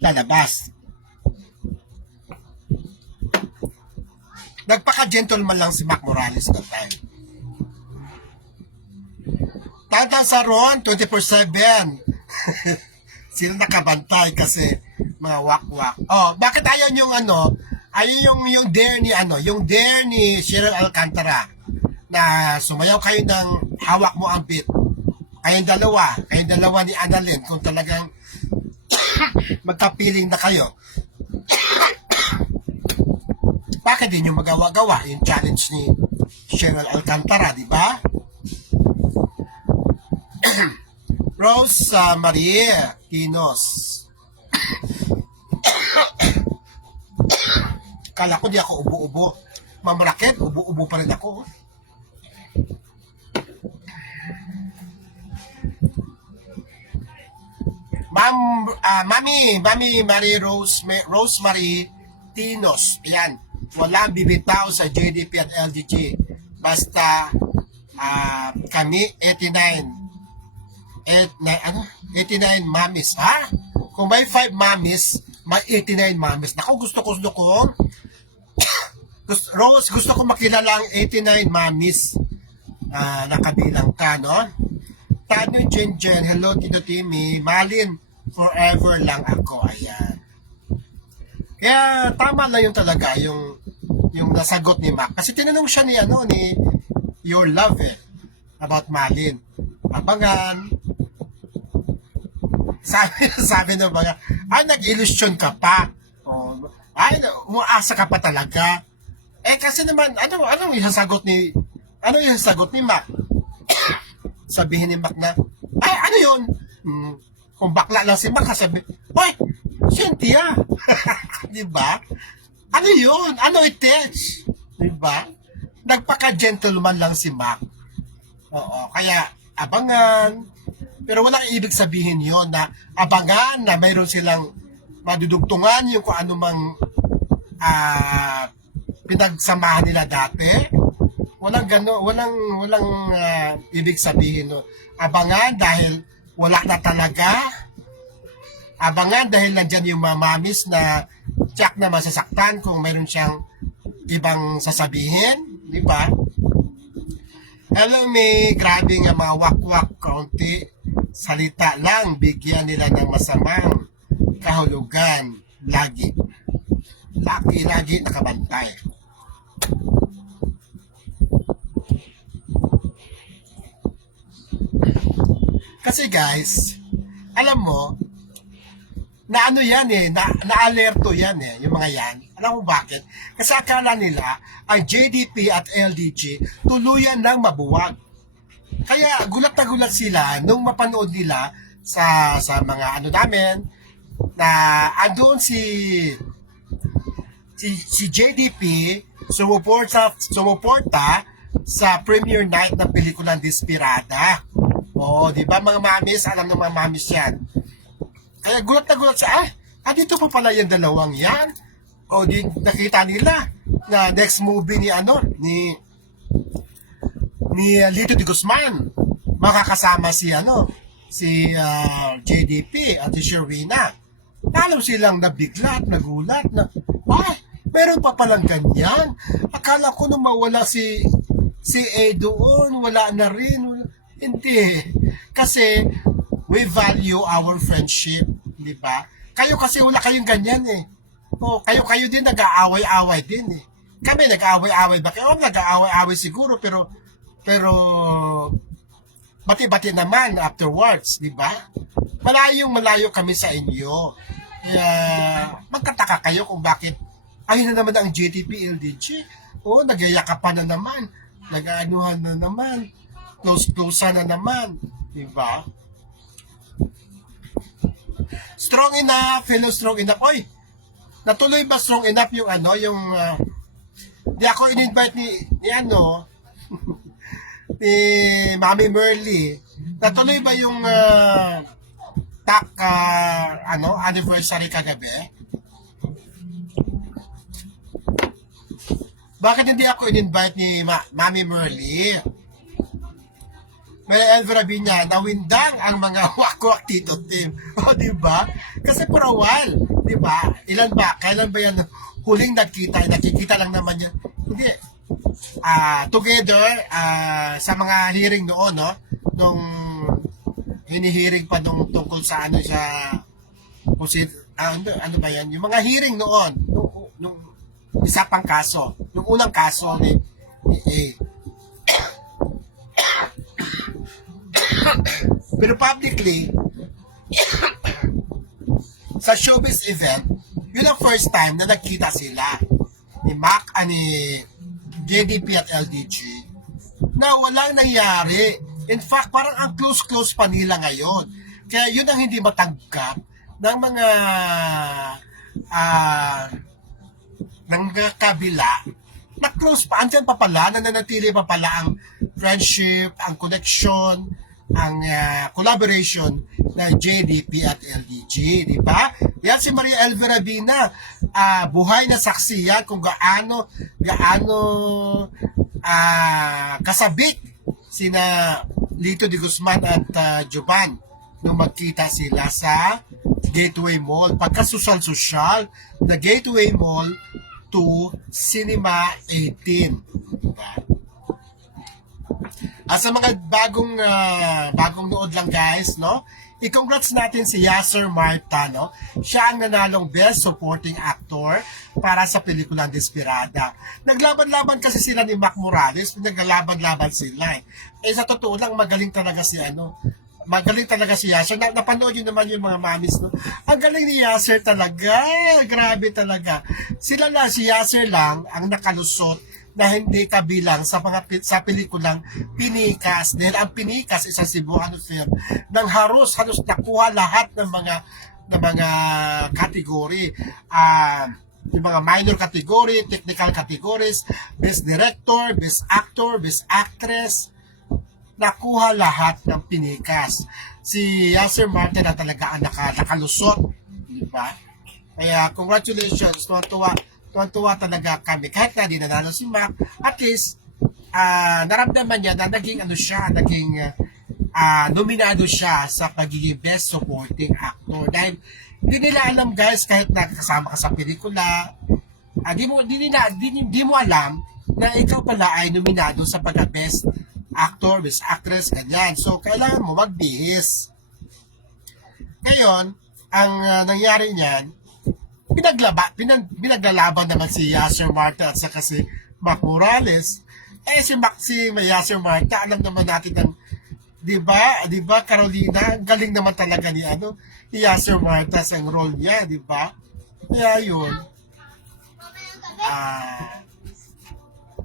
lalabas. Nagpaka-gentleman lang si Mac Morales that time. Tantang sa Ron, 24/7. Sila nakabantay kasi mga wakwak. Oh, bakit ayaw yung ayaw yung dare ni Cheryl Alcantara na sumayaw kayo ng hawak mo ang beat. Kayong dalawa ni Annalyn kung talagang magkapiling na kayo. Bakit din yung magawa-gawa yung challenge ni Cheryl Alcantara, di ba? Rose Marie Tinos. Kala ko di ako ubo-ubo. Ma'am Raquel, ubo-ubo pa rin ako. Mami Marie Rosemary Tinos. Ayan. Walang bibitaw sa JDP at LDG. Basta kami 89 mamis. Ha? Kung may 5 mamis, may 89 mamis. Naku, gusto ko Rose, gusto ko makilala ang 89 mamis. Nakabilang ka, no? Tano Jen, hello Tito Timmy. Malin, forever lang ako. Ayan. Kaya tama lang yung talaga yung nasagot ni Mac. Kasi tinanong siya ni Your Love about Malin. Abangan. sabi ng mga, ay, nag-illusion ka pa. O, ay, umaasa ka pa talaga. Eh, kasi naman, anong yung sagot ni Mac? Sabihin ni Mac na, ay, ano yun? Kung bakla lang si Mac, sabi, oy, Cynthia! Di ba? Ano yun? Ano it-teach? Di ba? Nagpaka-gentleman lang si Mac. Oo, kaya abangan. Pero walang ibig sabihin yon na abangan na mayroon silang madudugtungan yung kung ano mang pinagsamahan nila dati. Walang ibig sabihin no. Abangan dahil wala na talaga. Abangan dahil nandyan yung mga mamis na tiyak na masasaktan kung mayroon siyang ibang sasabihin, di ba? Hello, may grabe nga mga wakwak kaunti. Salita lang, bigyan nila ng masamang kahulugan. Lagi nakabantay. Kasi guys, alam mo, na ano yan na-alerto yan yung mga yan. Alam mo bakit? Kasi akala nila, ang JDP at LDG, tuluyan ng mabuwag. Kaya gulat na gulat sila nung mapanood nila sa mga namin, na andun si JDP sumuporta sa premiere night ng pelikulang Desperada. O, di ba mga mamis, alam ng mga mamis yan. Kaya gulat na gulat siya, dito pa pala yung dalawang yan. O di nakita nila na next movie ni Lito de Guzman, makakasama si JDP at si Sherwina. Alam silang nabigla at nagulat na, meron pa palang ganyan. Akala ko nung mawala si A doon, wala na rin. Hindi. Kasi we value our friendship, di ba? Kayo kasi wala kayong ganyan O, kayo din nag-aaway-away din Kami nag-aaway-away ba? Kaya nag-aaway-away siguro, pero bati-bati naman afterwards, di ba? Malayo kami sa inyo. Kaya magkataka kayo kung bakit ayun na naman ang JTP LDG. O, nagyayakapan na naman. Nag-aanuhan na naman. Close na naman. Di ba? Strong enough, fellow strong enough. Oy, natuloy ba strong enough yung di ako in-invite ni ni Mami Merly. Natuloy ba yung anniversary kagabi? Bakit hindi ako in-invite ni Mami Merly? May Elvira Binya, nawindang ang mga wakwak Tito Tim. O, di ba? Kasi for a while, di ba? Kailan ba yan huling nagkita? Nakikita lang naman yan. Hindi. Together, sa mga hearing noon, no? Nung hinihiring pa nung tungkol sa ano ba yan? Yung mga hearing noon, nung isa pang kaso, nung unang kaso ni A. Pero publicly, sa showbiz event, yun ang first time na nagkita sila ni Mac, ni JDP at LDG, na walang nangyari. In fact, parang ang close pa nila ngayon. Kaya yun ang hindi matanggap ng mga kabila, na close pa, andyan pa pala, nananatili pa pala ang friendship, ang connection, ang collaboration ng JDP at LDG, di ba? Yan si Maria Elvira Bina, buhay na saksi yan kung gaano kasabik sina Lito de Guzman at Jovan nung magkita sila sa Gateway Mall. Pagkasusyal na Gateway Mall to Cinema 18. Diba? Sa mga bagong nood lang guys, no? I-congrats natin si Yasser Marta, no? Siya ang nanalong Best Supporting Actor para sa pelikulang Desperada. Naglaban-laban kasi sila ni Mac Morales, naglalaban-laban sila. Sa totoo lang, magaling talaga si magaling talaga si Yasser. Napanood yun naman yung mga mamis, no? Ang galing ni Yasser talaga. Grabe talaga. Sila na, si Yasser lang ang nakalusot na hindi kabilang sa sa pelikulang Pinikas. Dahil ang Pinikas, isang Cebuano film, nang halos nakuha lahat ng mga category. Yung mga minor category, technical categories, best director, best actor, best actress, nakuha lahat ng Pinikas. Si Yasser Marta na talaga ang nakalusot, di ba? Kaya congratulations, tuwan-tuwa talaga kami. Kahit na di nanalo si Mac, at least naramdaman niya na naging nominado siya sa pagiging best supporting actor. Dahil hindi nila alam guys, kahit nakasama ka sa pelikula, di mo alam na ikaw pala ay nominado sa pagka-best actor, best actress, ganyan. So, kailangan mo magbihis. Ngayon, ang nangyari niyan, pinaglalaban naman si Yasser Marta at saka si Mac Morales. Si Yasser Marta, alam naman natin ng, di ba Carolina, ang galing naman talaga ni Yasser Marta sa role niya, di ba? Kaya yun.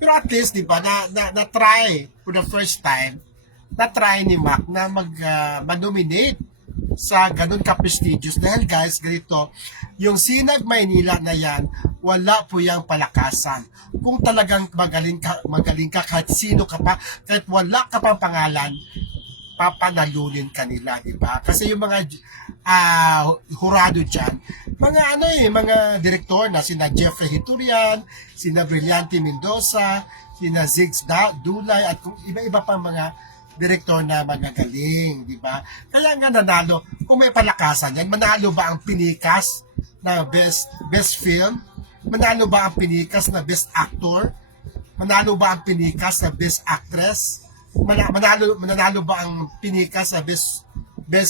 Pero at least, di ba, na-try for the first time, na-try ni Mac na mag-nominate sa ganun ka-prestigious. Dahil guys, ganito, yung Sinag Maynila na yan, wala po yung palakasan. Kung talagang magaling ka kahit sino ka pa, kahit wala ka pang pangalan, papanalunin ka nila, di ba? Kasi yung mga hurado dyan, mga direktor na sina Jeffrey Hiturian, sina Brillante Mendoza, sina Ziggs Dulay, at kung iba-iba pang mga direktor na magagaling, di ba? Kaya nga nanalo, kung may palakasan yan, manalo ba ang Pinikas na best film? Manalo ba ang Pinikas na best actor? Manalo ba ang Pinikas na best actress? Manalo ba ang Pinikas sa best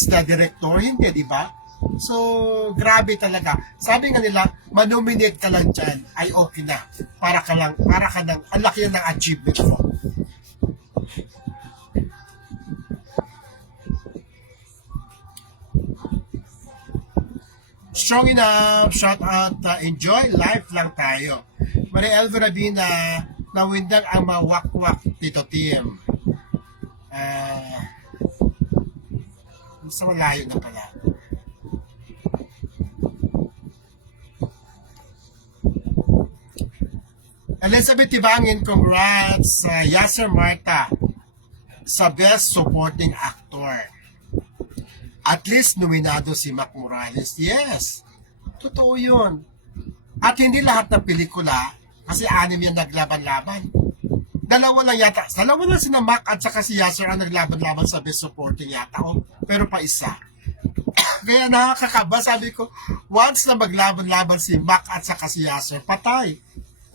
na director? Hindi, di ba? So, grabe talaga. Sabi nga nila, manominate ka lang dyan, ay okay na. Para ka ng, ang laki ng achievement mo. Strong enough, shout out, enjoy life lang tayo. Maria Elvin Rabina, nawindang ang mawakwak Tito Tim. Sa malayo na pala. Elizabeth Tibangin, congrats sa Yasser Marta sa Best Supporting Actor. At least nominado si Mac Morales. Yes, totoo yun. At hindi lahat ng pelikula, kasi 6 yan naglaban-laban. Dalawa lang sina Mac at saka si Yasser ang naglaban-laban sa Best Supporting yata. Pero pa isa. Kaya nakakakaba, sabi ko, once na maglaban-laban si Mac at saka si Yasser, patay.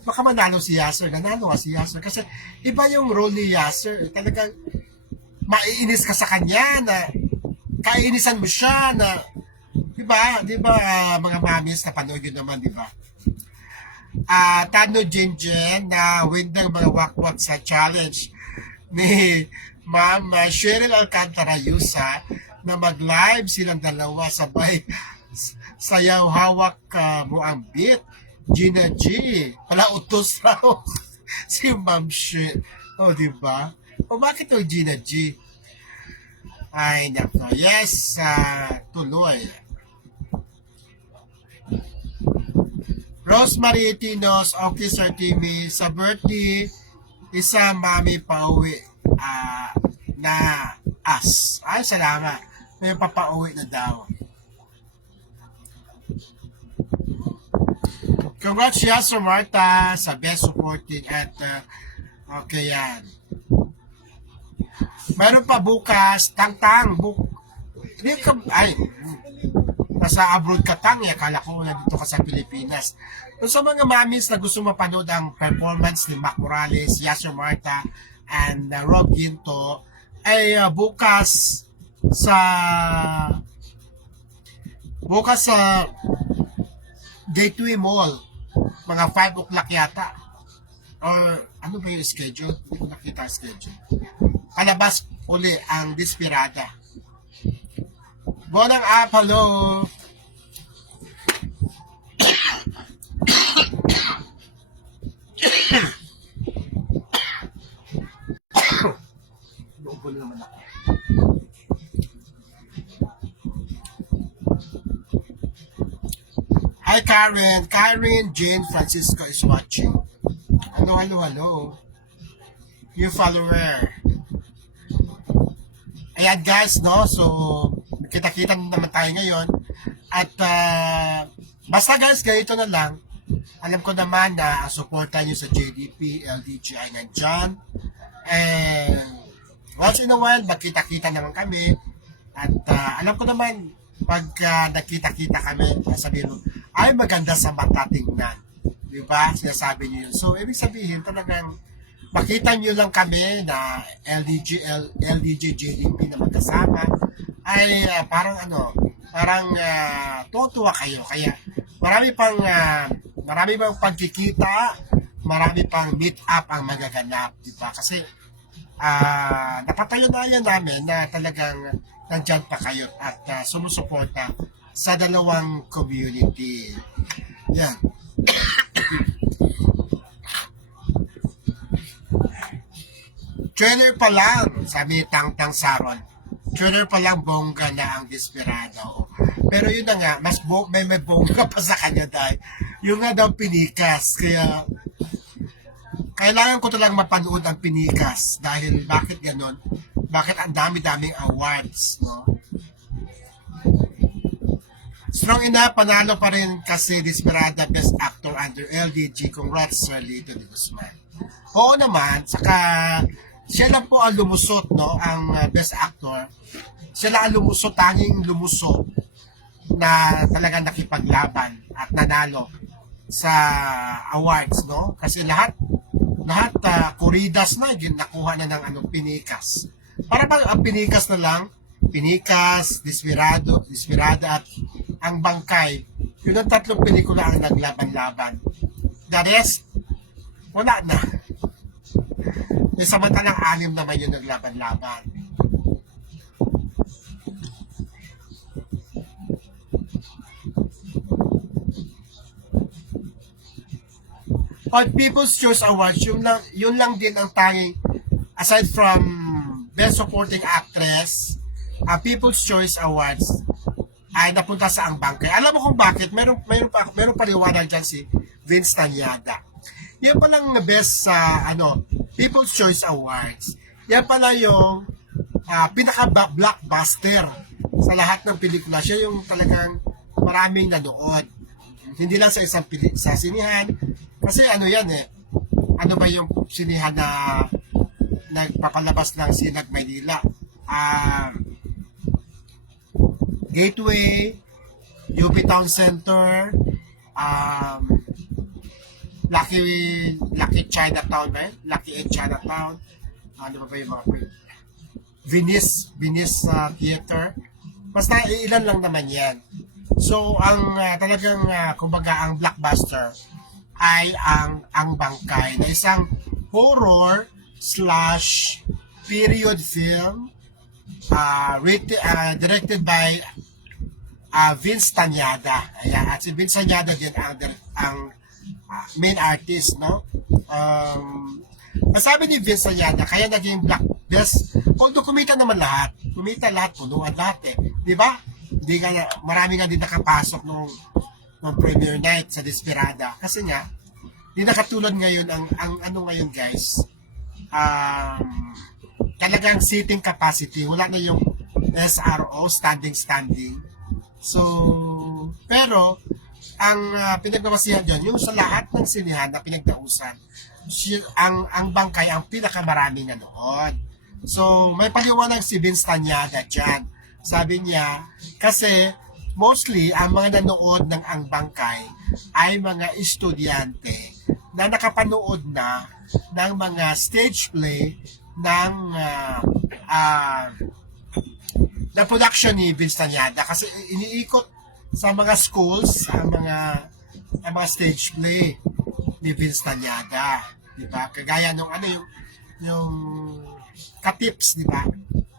Baka manalo si Yasser, nanalo nga si Yasser. Kasi iba yung role ni Yasser. Talagang maiinis ka sa kanya na kainisan mo siya na, di ba, mga mamis na panood yun naman, di ba? Tano Jinjen na win ng mga wakwak sa challenge ni Ma'am Cheryl Alcantara Yusa na mag-live silang dalawa sabay sayaw hawak mo ang beat. Gina G. Pala utos raw si Ma'am Cheryl. O, di ba? O, bakit o Gina G? Ay, nako. Yes, tuloy. Rosemary Tinos, okay Sir Timmy, sa birthday, isa mami pauwi na as. Ay, salamat. May papauwi na daw. Congrats Yasser Marta sa Best Supporting at okay yan. Meron pa bukas, tangtang, nasa abroad ka tang, akala ko nandito ka sa Pilipinas. So, sa mga mamis na gusto mapanood ang performance ni Mac Morales, Yasser Marta, and Rob Ginto, ay bukas sa Gateway Mall, mga 5 o'clock yata. Or ano ba yung schedule? Hindi ko nakita ang schedule. Palabas uli ang Desperada. Bonang App, hello. Double naman ako. Hi Karen. Karen Jane Francisco is watching. Hello. New follower. Ayan guys, no? So, kita-kita naman tayo ngayon. At, basta guys, ganito na lang. Alam ko naman na suporta nyo sa JDP, LDG ay nandyan. And, once in a while, magkita-kita naman kami. At, alam ko naman, pag nagkita-kita kami, sabihin mo, ay maganda sa mata tingnan. Diba? Sinasabi nyo yun. So, ibig sabihin, talagang makita nyo lang kami na LDG, JDP na magkasama, ay parang tutuwa kayo. Kaya, marami pang pagkikita, marami pang meet up ang magaganap. Diba? Kasi, napatunayan namin na talagang nandyan pa kayo at sumusuporta sa dalawang community. Yan. Trailer pa lang, sabi ni Tang Saron. Trailer pa lang bongga na ang Desperado. Pero yun na nga, may bongga pa sa kanya dahil yung nga daw Pinikas. Kaya kailangan ko talagang mapanood ang Pinikas dahil bakit ganon? Bakit ang dami-daming awards, no? Strong enough, panalo pa rin kasi Desperada Best Actor under LDG. Congrats, Lito de Guzman. Oo naman, saka siya lang po ang lumusot, no? Ang Best Actor. Siya lang ang lumusot, tanging lumusot na talagang nakipaglaban at nanalo sa awards, no? Kasi lahat kuridas na, nakuha na ng Pinikas. Para ba ang Pinikas na lang? Pinikas, Desperada at ang Bangkay. Yun ang tatlong pelikula ang naglaban-laban. The rest, wala na. E samantalang 6 naman yung naglaban-laban. On People's Choice Awards, yun lang din ang tanging, aside from Best Supporting Actress, People's Choice Awards ay napunta sa ang Bangkay. Alam mo kung bakit? Meron paliwanag dyan si Vince Tanyada. Yan palang best People's Choice Awards. Yan pala yung pinaka-blockbuster sa lahat ng pelikula. Siya yung talagang maraming nanood. Hindi lang sa isang sa sinihan. Kasi yan ano ba yung sinihan na nagpapalabas ng Sinag Maynila? Gateway, UP Town Center, Lucky Chinatown ba yun? Lucky and Chinatown. Ano ba yung mga Venice Theater. Basta ilan lang naman yan. So, ang talagang, kumbaga, ang blockbuster ay ang Bangkay na isang horror / period film directed by Vince Tanyada. Ayan, at si Vince Tanyada din ang main artist, no? Sabi ni Vince Tanyada, kaya naging best, although kumita naman lahat, punuan lahat di ba? Marami nga din nakapasok nung premiere night sa Desperada kasi nga, di nakatulad ngayon ang ngayon guys, talagang seating capacity, wala na yung SRO, standing. So, pero, ang pinagmamasihan dyan, yung sa lahat ng sinihan na pinagdausan, ang Bangkay ang pinakamaraming nanood. So, may paliwanag si Vince Tanyada dyan. Sabi niya, kasi, mostly, ang mga nanood ng ang Bangkay ay mga estudyante na nakapanood na ng mga stage play ng na production ni Vince Tanyada kasi iniikot sa mga schools ang mga stage play ni Vince Tanyada, di ba? Kagaya nung yung Katips, di ba?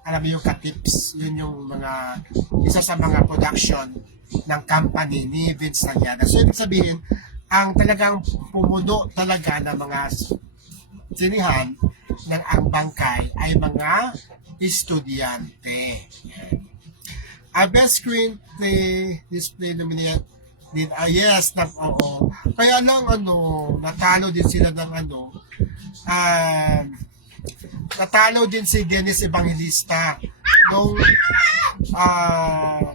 alam mo yung ka-tips, yun yung mga, isa sa mga production ng company ni Vince Tagliada. So, ibig sabihin, ang talagang pumuno talaga ng mga sinihan ng ang bangkay ay mga estudyante. Yan. Best screenplay display nominated din, yes, oo. Kaya lang, natalo din sila ng natalo din si Dennis Evangelista nung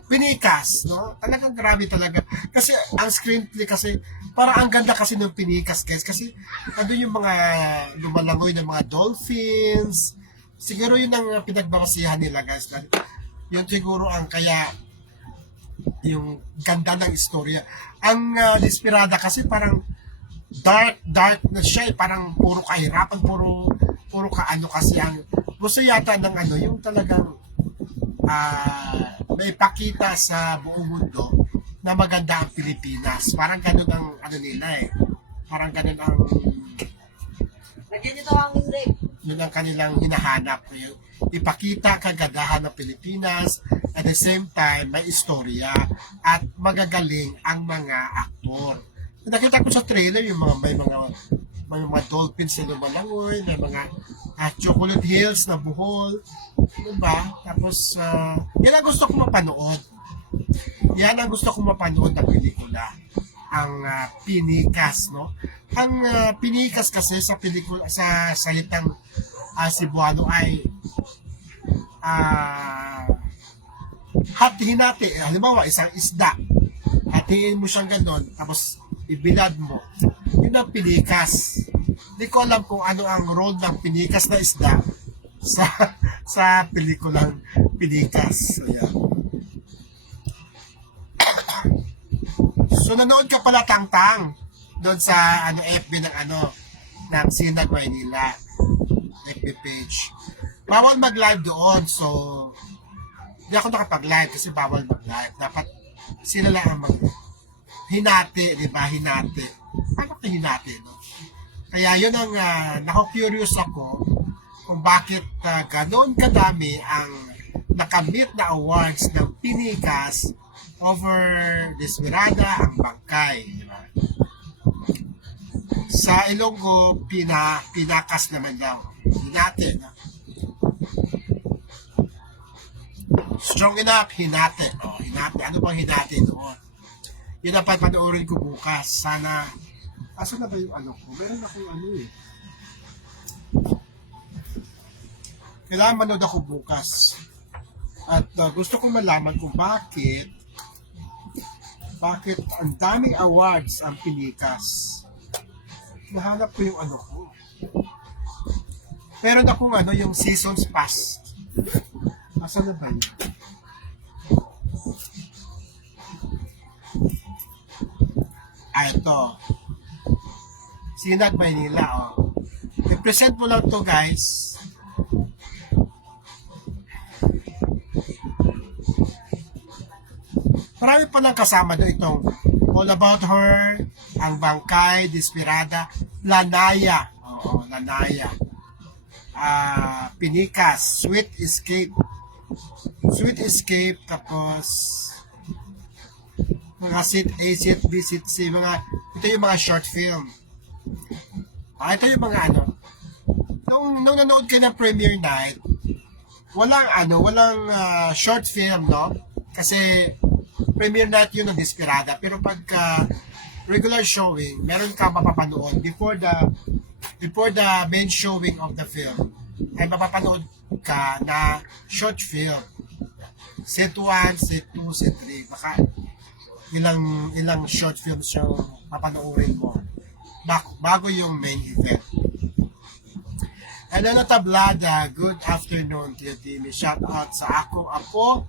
Pinikas, no? Talagang grabe talaga. Kasi ang screenplay kasi, para ang ganda kasi ng Pinikas, guys. Kasi andun yung mga lumalangoy ng mga dolphins. Siguro yun ang pinagbabasihan nila, guys. Yun siguro ang kaya yung ganda ng istorya. Ang Desperada kasi parang dark na siya, parang puro kahirapan, puro kaano kasi ang gusto yata ng yung talagang may pakita sa buong mundo na maganda ang Pilipinas. Parang ganun ang nila Parang ganun ang Lagyan nyo daw ang hindi. yun ang kanilang hinahanap. Ipakita kagandahan ng Pilipinas, at the same time may istorya at magagaling ang mga aktor. Nakita ko sa trailer yung may mga dolphins na lumalangoy, may mga chocolate hills na buhol, diba? Tapos yan ang gusto ko mapanood. Yan ang gusto ko mapanood na pelikula, ang Pinikas, no? Ang Pinikas kasi sa pelikula, sa salitang Cebuano ay hatiin natin, halimbawa isang isda, hatiin mo siyang ganon, tapos ibilad mo, yun ang Pinikas. Hindi ko alam kung ano ang role ng Pinikas na isda sa pelikulang Pinikas. Ayan. So nanood ka pala Tangtang doon sa FB ng Sinag Maynila FB page. Bawal mag-live doon, so hindi ako nakapag-live kasi bawal mag-live. Dapat sila lang ang hinati, di ba? Hinati. Ano ka hinati, no? Kaya yun ang nako-curious ako kung bakit ganoon kadami ang nakamit na awards ng Pinikas over Desperada, ang Bangkay, di ba? Sa Ilonggo, Pinakas naman daw. Hinati, no? Strong enough, hinati. Hinati. Ano bang hinati doon? Yun ang papanoorin ko bukas. Sana, asan na ba yung ko? Meron akong Kailangan manood ako bukas. At gusto kong malaman kung bakit ang daming awards ang Pinikas. Nahanap ko yung ko. Meron akong yung seasons pass. Asan na ba yun? Ito. Sinag Maynila, I-present mo lang to, guys. Marami pa lang kasama doon itong All About Her, Ang Bangkay, Desperada, Lanaya. Lanaya. Pinikas, Sweet Escape, tapos mga Sit A, Sit B, Sit C, ito yung mga short film. Ito yung mga nung nanood ka ng premiere night, walang short film, no? Kasi premiere night yun ng Desperada, pero pagka regular showing, meron ka mapapanood before the main showing of the film, ay mapapanood ka na short film. Set 1, set 2, set 3. Baka ilang short films yung papanoorin mo bago yung main event. Elena Tablada, good afternoon, Tio Timmy. Shout out sa akong apo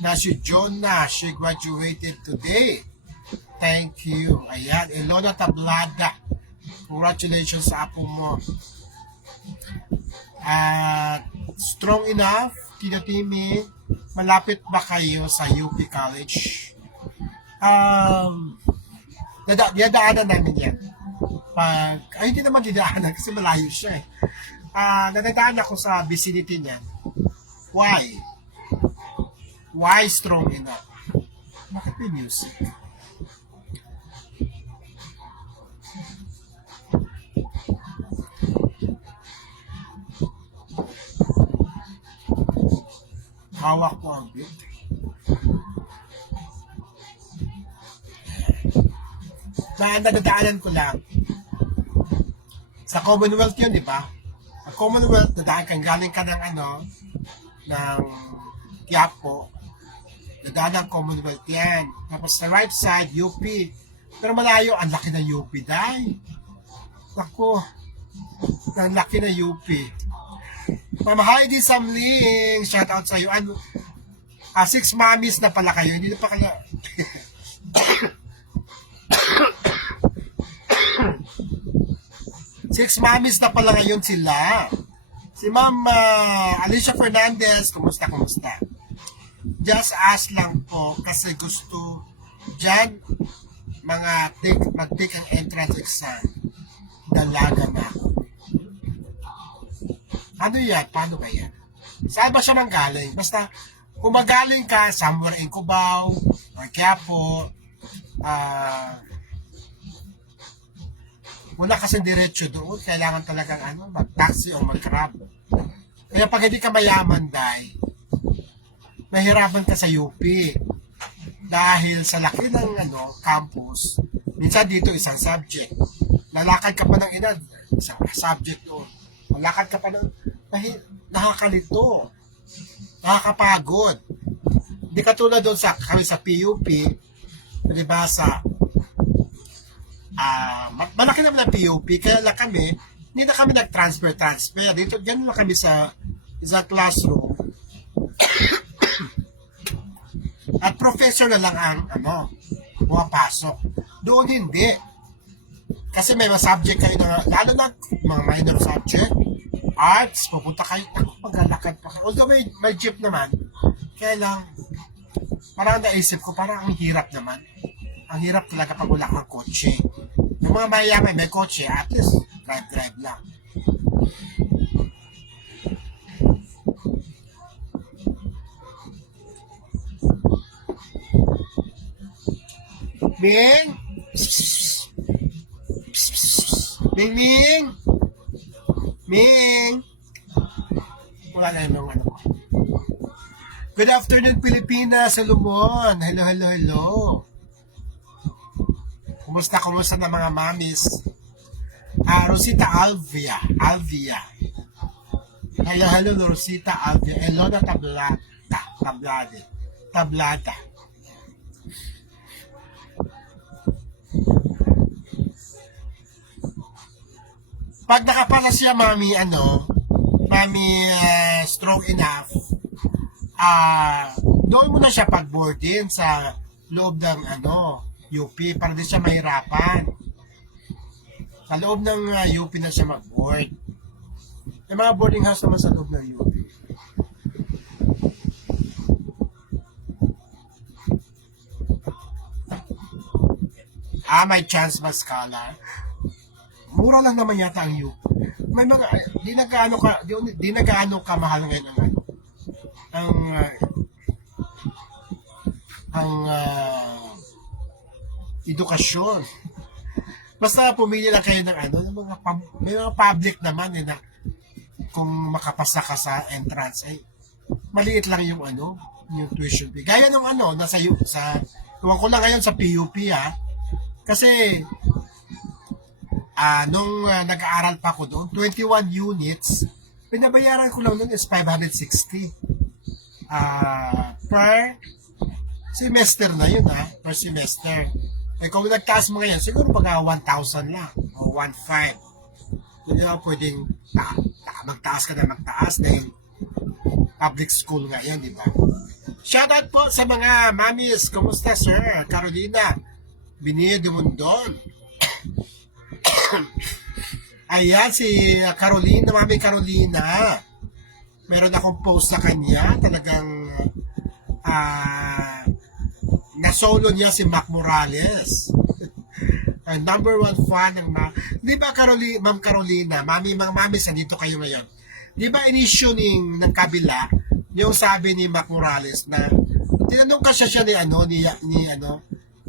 na si Jonah. She graduated today. Thank you. Ayan, Elena Tablada. Congratulations sa apo mo. Strong enough, Tio Timmy. Malapit ba kayo sa UP College? Dadaanan namin yan. Hindi naman didaanan kasi malayo siya nadadaan ako sa vicinity niyan. Why? Why strong enough? Bakit may music? Hawak ko ang beat. Nadadaanan ko lang. Sa Commonwealth yun, di ba? Sa Commonwealth, dadaan kang galing ka ng ng Quiapo. Dadaan ng Commonwealth yan. Tapos sa right side, UP. Pero malayo, ang laki ng UP, dahil. Ako, ang laki ng UP. Ma'am Heidi Samling, shout out sa iyo. 6 mommies na pala kayo. Hindi na pa kayo. Six mommies na pala ngayon sila. Si Ma'am Alicia Fernandez, kumusta? Just ask lang po kasi gusto dyan mag-take ang entrance exam. Dalaga na ako. Ano yan? Paano ba yan? Saan ba siya manggaling? Basta, kung magaling ka somewhere in Cubao or Quiapo, wala kasi diretso doon. Kailangan talagang mag-taxi o mag-grab. Kaya pag hindi ka mayaman, mahirapan ka sa UP. Dahil sa laki ng campus, minsan dito isang subject. Lalakad ka pa ng isang subject doon. Lalakad ka pa ng nakakalito. Nakakapagod. Hindi katulad doon kami sa PUP, diba malaki naman ang PUP, kaya lang kami, hindi na kami nag-transfer. Dito, ganun lang kami sa classroom. At professor na lang ang pumapasok. Doon hindi. Kasi may mga subject kayo lalo na mga minor subject, arts, pupunta kayo, maglalakad pa kayo. Although may jeep naman, kaya lang, parang naisip ko, parang ang hirap naman. Ang hirap talaga pag wala kang kotse. Yung mga mayayaman may kotse, at least, drive lang. Ming! Ming! Ming! Wala na yung Good afternoon, Pilipinas. Salumon. Hello. Kumusta na mga mamis? Rosita Alvia. Hello, Rosita Alvia. Elona Tablada. Pag nakapala siya, mami, strong enough, doon mo na siya pag-boardin sa loob ng UP para di siya mahirapan. Sa loob ng UP na siya mag-board. May mga boarding house naman sa loob ng UP. May chance ba scholar? Mura lang naman yata ang UP. May mga di nagaano ka mahal ngayon ang edukasyon. Basta pumili lang kayo ng may mga public naman na kung makapasa ka sa entrance ay maliit lang yung yung tuition fee. Gaya nung tuwang ko lang ngayon sa PUP kasi nung nag-aaral pa ako doon, 21 units, pinabayaran ko lang doon is 560 per semester na yun per semester. Kung nagtaas mo ngayon, siguro pag 1,000 lang o 1,500. Hindi na pwedeng magtaas dahil public school nga yan, di ba? Shoutout po sa mga mamis. Kumusta, sir? Carolina Binillo de Mondon. Ayan, si Carolina, Mami Carolina. Meron akong post sa kanya. Talagang nasolo niya si Mac Morales. Number 1 fan ng Di ba, Ma'am Carolina, Mami, mga Mami, sandito kayo ngayon. Di ba, in-issue ng kabila yung sabi ni Mac Morales na tinanong kasi siya ni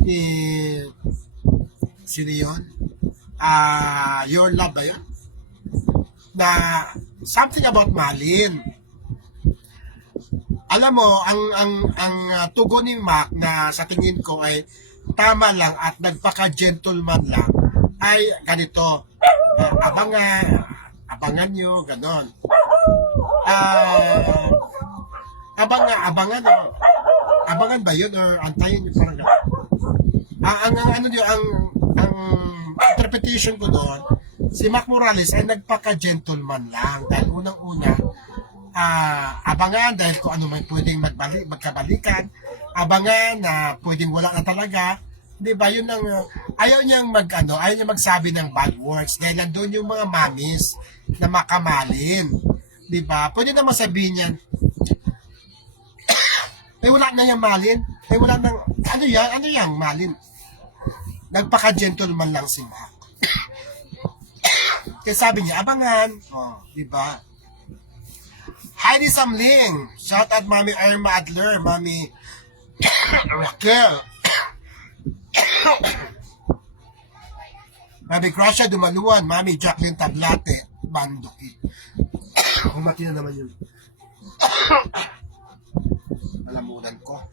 ni sino yun? Your Love ba yun? Na something about Malin. Alam mo, ang tugon ni Mac na sa tingin ko ay tama lang at nagpaka-gentleman lang ay ganito. Abangan nyo, ganon. Abangan ba yun or antayin nyo parang ganon. Ang interpretation ko doon, si Mac Morales ay nagpaka-gentleman lang dahil unang-una abangan dahil kung ano may pwedeng magkabalikan, abangan na pwedeng wala na talaga, di ba? Yun ang ayaw niyang ayaw niyang magsabi ng bad words dahil nandun yung mga mamis na makamalin, di ba? Pwede naman sabihin yan, wala na yung malin, wala nang ano yan malin. Nagpaka-gentleman lang si Mac. Kaya sabi niya, abangan, di ba? Heidi Samling, shout out Mami Irma Adler, Mami Raquel, Mami Gracia Dumaluan, Mami Jacqueline Tablate, Banduki. Umati na naman yun. Malamunan ko.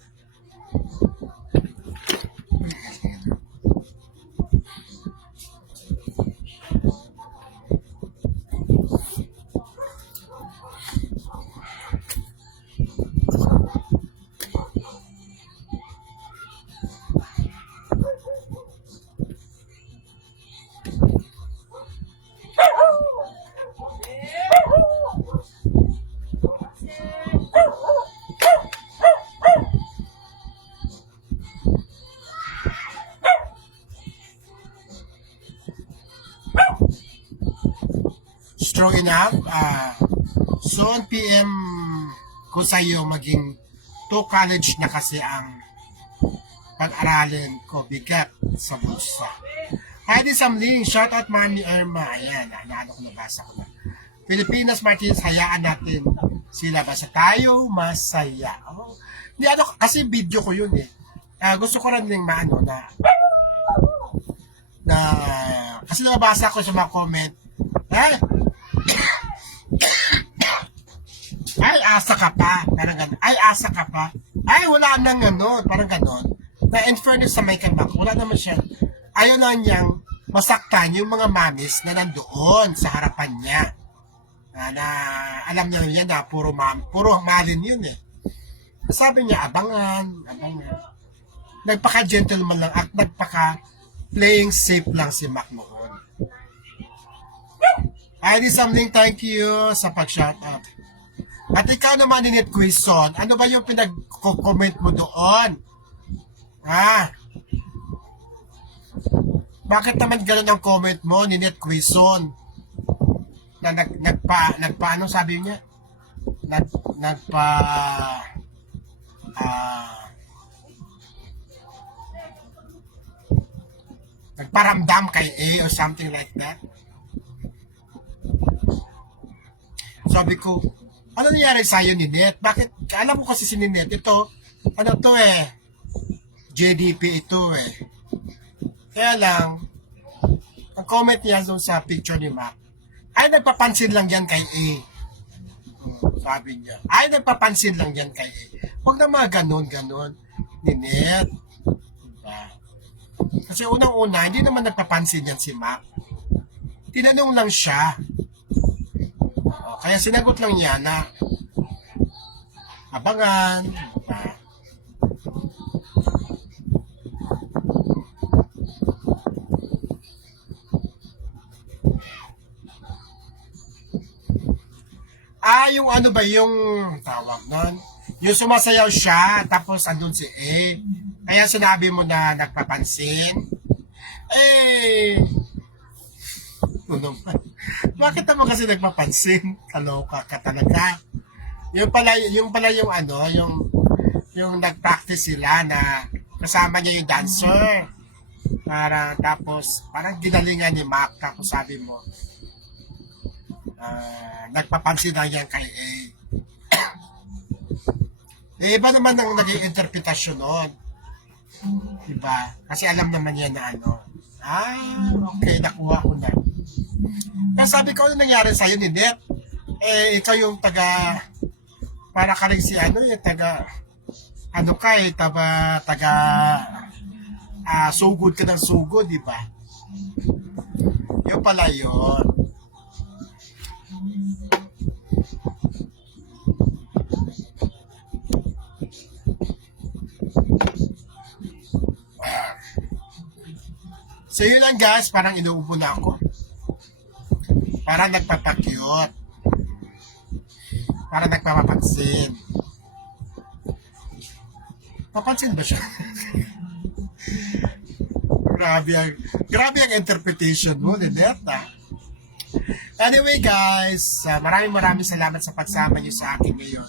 Strong enough, soon PM ko sa iyo maging to college na kasi ang pag-aralin ko bigat sa bulsa. Heidi Samling, shout out Mami Irma. Ayan, naano ko nabasa ko na. Pilipinas Martins, hayaan natin sila basta tayo masaya. Kasi video ko yun eh. Gusto ko rin din maano na kasi nabasa ko sa mga comment. Ay, asa ka pa. Parang gano'n. Ay, asa ka pa. Ay, wala nang gano'n. Parang gano'n. Na in fairness sa Mike and Mac, wala naman siya. Ayaw na niyang masaktan yung mga mamis na nandoon sa harapan niya. Na alam niya yan na puro malin yun eh. Sabi niya, abangan. Nagpaka-gentleman lang at nagpaka-playing safe lang si Mac noon. Heidi Samling, thank you sa pag-shoutout. At ikaw naman, Ninette Quezon, ano ba yung pinag-comment mo doon? Bakit naman gano'n ang comment mo, Ninette Quezon? Na ano sabi niya? Nagparamdam kay A or something like that. Sabi ko, ano nangyari sa'yo, Ninette? Bakit? Alam mo kasi si Ninette, ito, JDP ito eh. Kaya lang, ang comment niya doon sa picture ni Mac, ay nagpapansin lang yan kay A. Sabi niya, ay nagpapansin lang yan kay A. Huwag na mga ganon, Ninette. Diba? Kasi unang-una, hindi naman nagpapansin yan si Mac. Tinanong lang siya. Kaya sinagot lang niya na abangan. Yung ano ba yung tawag nun? Yung sumasayaw siya, tapos andun si A. Kaya sinabi mo na nagpapansin. Bakit naman kasi nagpapansin? Kaloka ka talaga. Yung pala yung nag-practice sila na kasama niya yung dancer. Parang ginalingan ni Mac, tapos sabi mo, nagpapansin na yan kay A. Iba naman ang naging interpretasyon noon. Diba? Kasi alam naman yan na ano. Okay, nakuha ko na. Kaya sabi ko, ano nangyari sa'yo ni Net? Ikaw yung para ka rin si ano, yung sugod ka ng sugod, di ba? Yung pala yun. So yun lang guys, parang inuubo na ako. Parang nagpapakyot. Parang nagpapapansin. Papansin ba siya? grabe ang interpretation mo, Nineta. Anyway guys, maraming salamat sa pagsama niyo sa akin ngayon.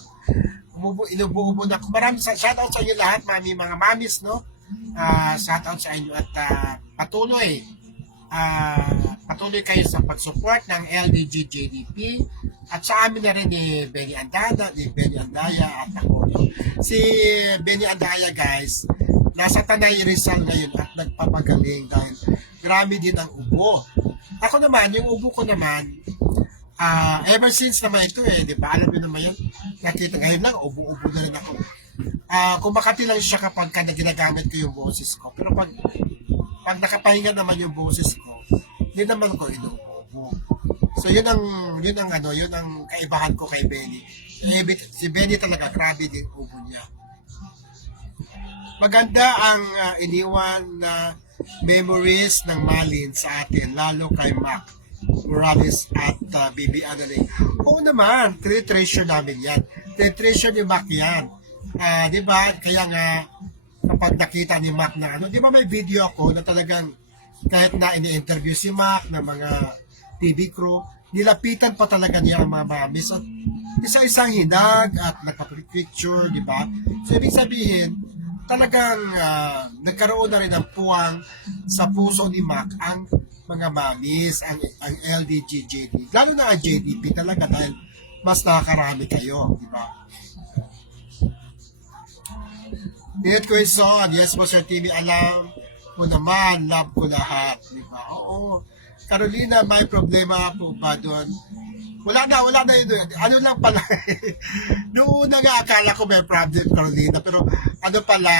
Inubo na ako. Shoutout sa inyo lahat, mga mamis, no? Shoutout sa inyo at patuloy kayo sa pag-support ng LDG JDP at sa amin na rin ni Benny Andaya at ako. Si Benny Andaya guys, nasa Tanay Rizal ngayon at nagpapagaling dahil grabe din ang ubo. Ako naman, yung ubo ko naman, ever since naman ito di ba? Alam niyo naman yun, nakita ngayon lang, ubo-ubo na rin ako. Kumakati lang siya kapag ginagamit ko yung boses ko. Pero pag nakapahinga naman yung boses ko, hindi naman ko inuubo. So yun ang kaibahan ko kay Benny. Si Benny talaga, grabe din ubo niya. Maganda ang iniwan na memories ng Malin sa atin, lalo kay Mac Morales at Bibi Anoling. Oo naman, treasure namin yan. Treasure ni Mac yan. Di ba? Kaya nga, kapag nakita ni Mac na di ba may video ako na talagang kahit na ini-interview si Mac na mga TV crew, nilapitan pa talaga niya ang mga mamis at isa-isang hinag at nagpa-picture, di ba? So, ibig sabihin, talagang nagkaroon na rin ng puwang sa puso ni Mac ang mga mamis, ang LDG, JDP. Lalo na ang JDP talaga dahil mas nakakarami kayo, di ba? Ingat ko yung son. Yes po, Sir TV. Alam mo naman, love ko lahat. Diba? Oo. Carolina, may problema po ba doon? Wala na yun. Ano lang pala. Noong nga akala ko may problem, Carolina. Pero ano pala,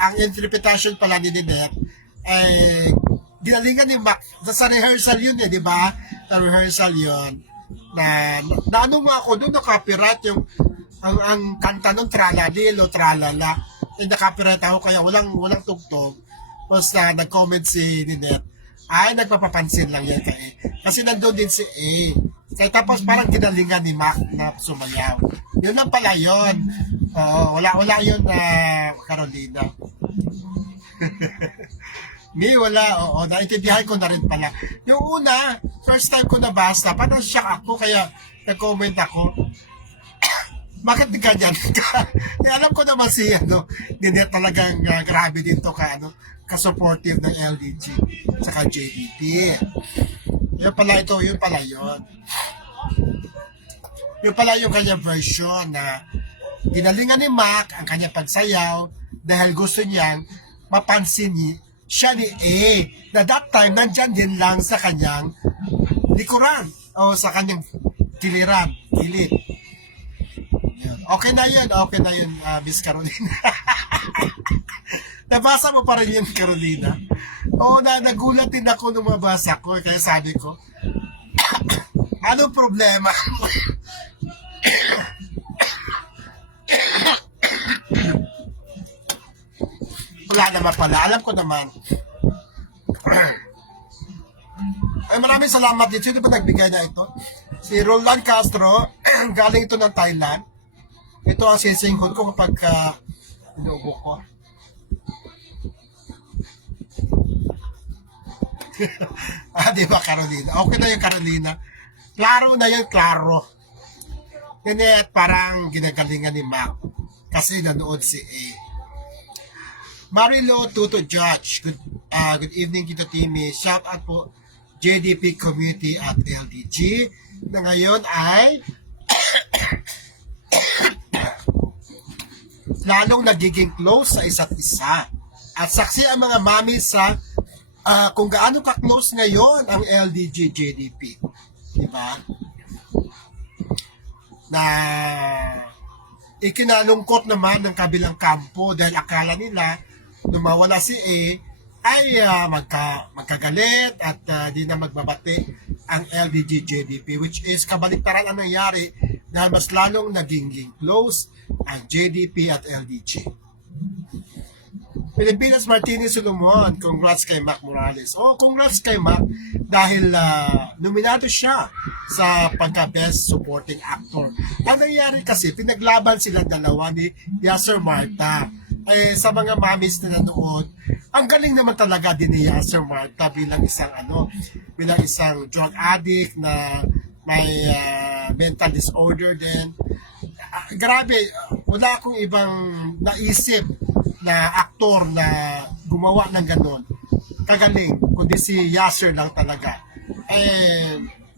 ang interpretation pala ni Ninette, ginalingan ni Mac. Sa rehearsal yun di ba? Sa rehearsal yun. Na ano mo ako doon, na-copyright yung ang kanta nung tralalilo, tralala. Naka-copyright ako kaya walang tugtog. Tapos nag-comment si Ninette, nagpapapansin lang yan kasi nandun din si A. Kaya tapos parang ginalingan ni Mac na sumayaw. Yun lang pala yun. Wala yun na Carolina. Wala. Naintindihan ko na rin pala. Yung una, first time ko nabasa, parang shock ako kaya nag-comment ako. Bakit di ganyan ka? Alam ko naman si Ninette talagang grabe din to ka-supportive ng LDG saka JDP. Yun pala yun. Yun pala yung kanyang version na ginalingan ni Mac ang kanyang pagsayaw dahil gusto niyang mapansin siya ni A na that time nandyan din lang sa kanyang likuran o sa kanyang kilid. Okay na yun, Miss Carolina. Nabasa mo pa rin yun, Carolina? Oo, nagulat din ako nung mabasa ko, kaya sabi ko, anong problema? Wala naman pala, alam ko naman. Maraming salamat dito. Sino ba nagbigay na ito? Si Roland Castro, galing ito ng Thailand. Ito ang sisinghot ko kapag inuubo ko. Di ba, Carolina? Okay na yung Carolina. Klaro na yun, klaro. Ninette, parang ginagalingan ni Mac kasi nanood si A. Marilo Tuto Judge, good evening Tito Timmy. Shout out po JDP Community at LDG na ngayon ay lalong nagiging close sa isa't isa. At saksi ang mga mami sa kung gaano ka-close ngayon ang LDG JDP. Diba? Na ikinalungkot naman ng kabilang kampo dahil akala nila nung mawala si A ay magkagalit at di na magbabati ang LDG JDP, which is kabaliktaran ang nangyari dahil mas lalong naging close ang JDP at LDG. Pilipinas Martinez Solomon, congrats kay Mac Morales. Congrats kay Mac dahil nominado siya sa pagka-best supporting actor. Ang nangyari kasi, pinaglaban sila dalawa ni Yasser Marta. Sa mga mamis na nanood, ang galing naman talaga din ni Yasser Marta bilang isang drug addict na may mental disorder din. Grabe, wala akong ibang naisip na aktor na gumawa ng ganon kagaling, kundi si Yasser lang talaga.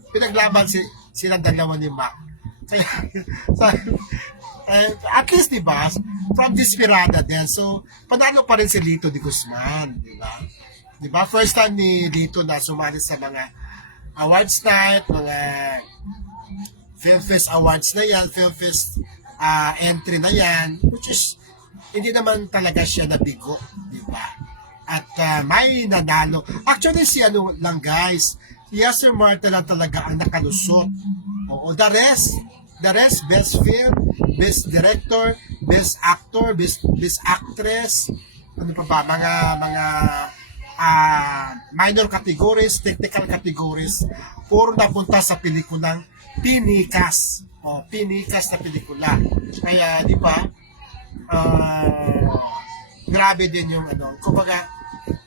Pinaglaban silang dalawa ni Mac. Kaya, at least, diba, from Desperada din. So, panalo pa rin si Lito de Guzman, diba? Diba? First time ni Lito na sumali sa mga awards night, mga Filmfest awards na yan, Filmfest entry na yan, which is hindi naman talaga siya nabigo, di ba? At may nanalo. Actually, si lang guys, si Yasser Marta lang talaga ang nakalusot. Oo, the rest, best film, best director, best actor, best actress, ano pa ba, mga minor categories, technical categories, puro napunta sa pelikulang Pinikas. Pinikas na pelikula. Kaya, di ba, grabe din yung kumbaga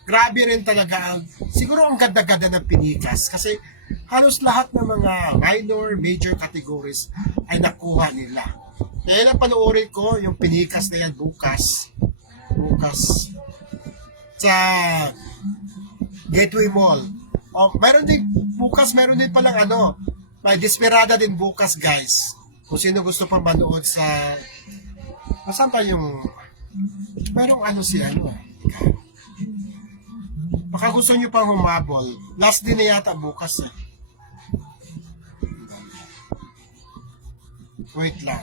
grabe rin talaga siguro ang ganda-ganda ng Pinikas kasi halos lahat ng mga minor, major categories ay nakuha nila. Kaya lang panoorin ko yung Pinikas na yan bukas sa Gateway Mall. Meron din palang may Desperada din bukas guys. Kung sino gusto pa manood sa saan pa yung merong baka gusto nyo pang humabol. Last din na yata bukas Wait lang.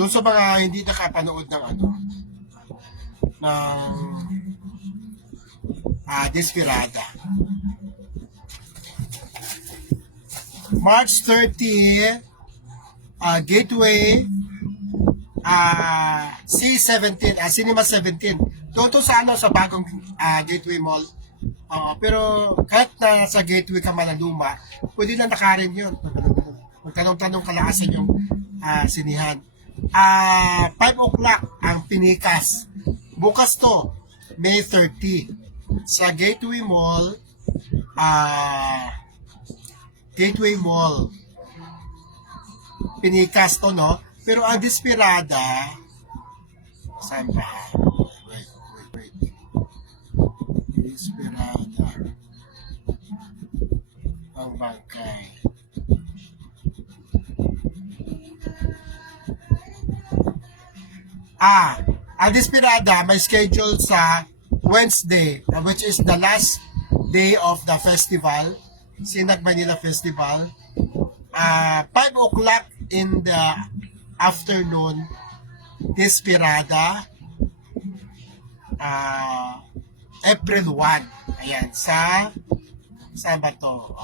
Doon sa mga hindi nakapanood ng Desperada. March 30, Gateway C17, Cinema 17. Doon to sa sa bagong Gateway Mall. Pero kahit na sa Gateway ka man na luma, pwede na nakarin yun. Magtanong-tanong kalakasan yung sinihan. 5 o'clock ang Pinikas. Bukas to, May 30. Sa Gateway Mall, Pinikas to, no? Pero ang Desperada, saan ba? Wait. Desperada. Ang bangkay. Ang Desperada may schedule sa Wednesday, which is the last day of the festival, Sinag Manila Festival. 5 o'clock in the afternoon, Desperada. April 1. Ayan, saan ba to?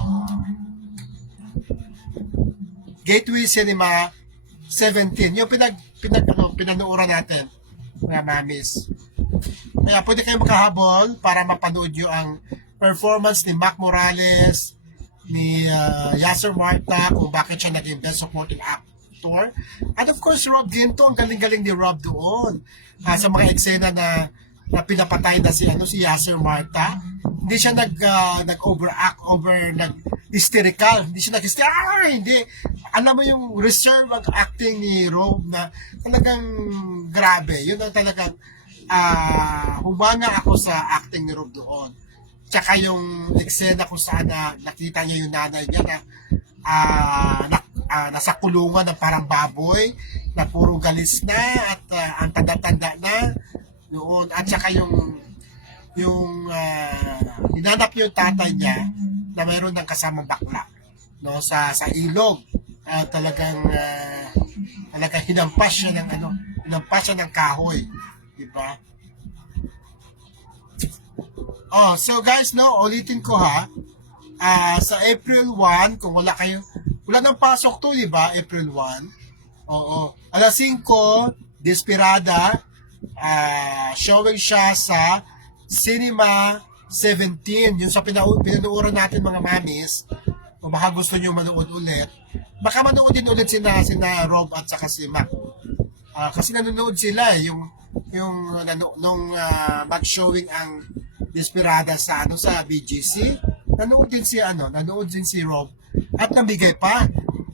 Gateway Cinema 17. Yung pinanuuran natin, mga mamis. Kaya pwede kayo makahabol para mapanood nyo ang performance ni Mac Morales, ni Yasser Marta, kung bakit siya naging best supporting actor. And of course, Rob Ginto, ang galing-galing ni Rob doon. Sa mga eksena na pinapatay na si Yasser Marta. Hindi siya nag-overact, nag-hysterical. Hindi siya nag-hysterical. Hindi. Alam mo yung reserve ang acting ni Rob na talagang grabe. Yun ang talagang humanga ako sa acting ni Rob doon. Tsaka yung eksena kung saan nakita niya yung nanay niya na nasa kulungan na parang baboy, na puro galis na at ang tanda-tanda na noon. At tsaka yung hinanap niya yung tatay niya na mayroon ng kasamang bakla, no, sa ilog. Talagang hinampas siya ng kahoy, di ba? So guys, no, ulitin ko ha. Sa April 1, kung wala nang pasok to, di ba? April 1. Oo. Alas 5, Desperada, showing siya sa Cinema 17. Yun sa pinunuuran natin mga mamis. Kung baka gusto nyo manood ulit. Baka manood din ulit sina Rob at saka si Mac. Kasi nanonood sila nung mag-showing ang Desperada sa BGC. Nanood din si Rob at nabigay pa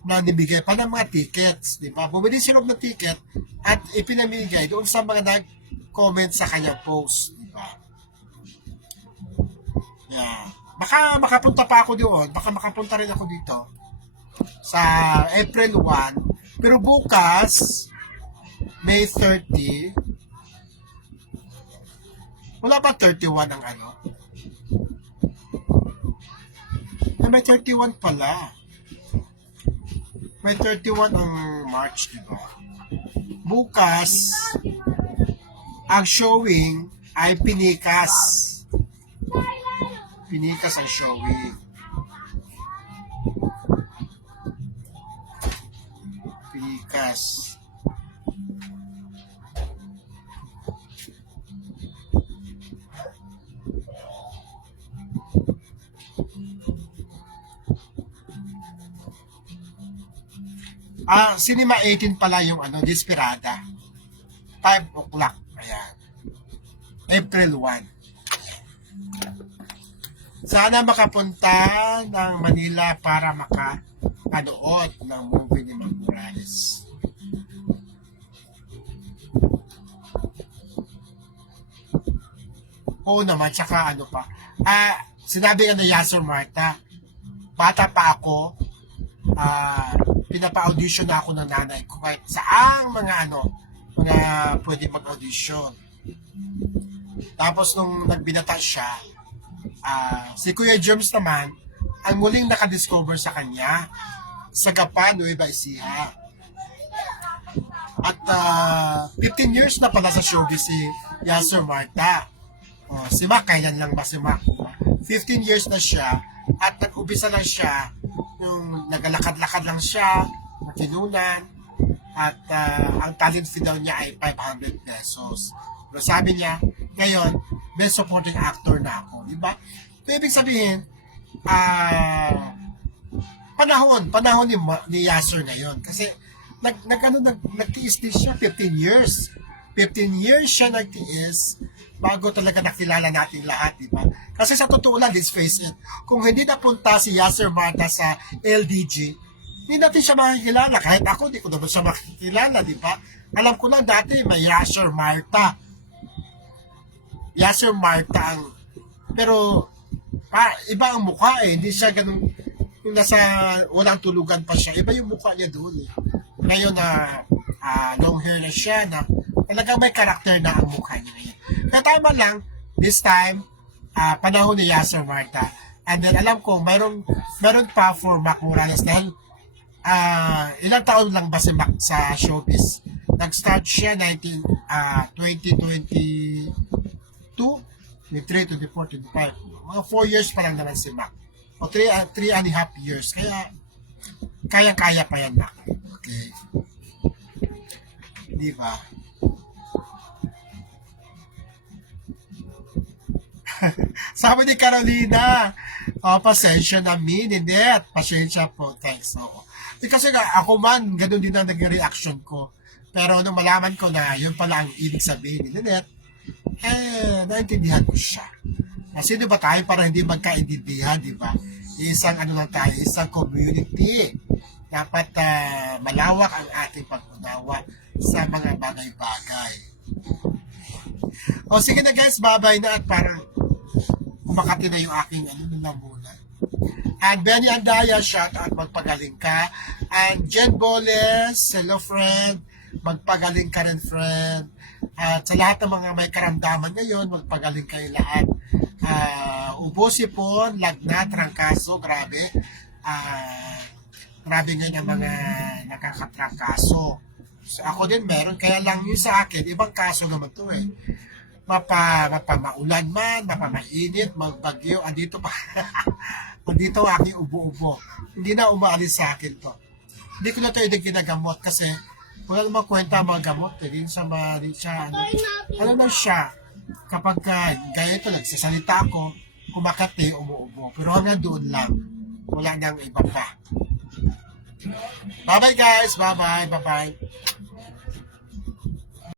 ng mga tickets, di ba? Bumili si Rob ng ticket at ipinamigay doon sa mga nag-comment sa kanyang post, di ba? Yeah. Baka makapunta pa ako doon, baka makapunta rin ako dito sa April 1. Pero bukas, May 30, wala ba 31 ang may 31 pala. May 31 ang March, di ba? Bukas, ang showing ay Pinikas. Pinikas ang showing. Pinikas. Cinema 18 pala yung Desperada. 5 o'clock. Ayan. April 1. Sana makapunta ng Manila para makanood ng movie ni Mang Morales. Oo naman, tsaka pa. Sinabi nga na Yasser Marta, bata pa ako, pinapa-audition na ako ng nanay ko kahit saang mga pwede mag-audition. Tapos nung nagbinata siya, si Kuya Germs naman ang muling nakadiscover sa kanya sa Gapan, Nueva Ecija. At 15 years na pala sa showbiz si Yasser Marta. Si Mac, kailan lang ba si Mac? 15 years na siya at nag-ubisa lang siya yung nagalakad-lakad lang siya, makinunan, at ang talent fee daw niya ay 500 pesos. Pero sabi niya, ngayon, best supporting actor na ako, di ba? So, ibig sabihin, panahon ni Yasser ngayon. Kasi, nagtiis din siya 15 years. 15 years siya nagtiis bago talaga nakilala natin lahat, di ba? Kasi sa totoo lang, let's face it, kung hindi napunta si Yasser Marta sa LDG, hindi natin siya makikilala. Kahit ako, di ko naman siya makikilala, di ba? Alam ko lang dati, may Yasser Marta. Yasser Marta pero, iba ang mukha hindi siya ganun, yung nasa walang tulugan pa siya, iba yung mukha niya doon Ngayon long hair na siya, na talagang may karakter na ang mukha niya ngayon. Kaya tama lang, this time, panahon ni Yasser Marta. And then alam ko, mayroon pa for Mac Morales dahil ilang taon lang ba si Mac sa showbiz? Nag-start siya 2022, 23, 24, 25. Mga 4 years pa lang naman si Mac. O 3 and a half years. Kaya, kaya-kaya pa yan, Mac. Okay. Di ba? Sabi ni Carolina, pasensya na Ninette. Pasensya po, thanks. Oo. Kasi nga, ako man, ganun din ang naging reaction ko. Pero nung malaman ko na yun pala ang ibig sabihin ni Ninette, naintindihan ko siya. Sino ba tayo para hindi magkaintindihan, di ba? Isang ano lang tayo, isang community. Dapat malawak ang ating pag-unawa sa mga bagay-bagay. O sige na guys, babay na at parang kumakati na yung aking na muna. And Benny Andaya, shout out, magpagaling ka. And Jen Boles, hello friend, magpagaling ka rin friend. At sa lahat ng mga may karamdaman ngayon, magpagaling kayo lahat. Ubo, sipon, lagnat, trangkaso, grabe. Grabe ngayon ang mga nakakatrangkaso. So, ako din meron, kaya lang yun sa akin, ibang kaso naman to eh. Mapamaulan man, mapamainit, magbagyo, andito pa. Andito ang aking ubo-ubo. Hindi na umaalis sa akin to. Hindi ko na ito ginagamot kasi wala namang kwenta mga gamot. Hindi siya, ano lang siya. Kapag gaya ito, nagsasalita ako, kumakati, umuubo. Pero hanggang doon lang. Wala nang iba pa. Bye-bye guys. Bye-bye. Bye-bye.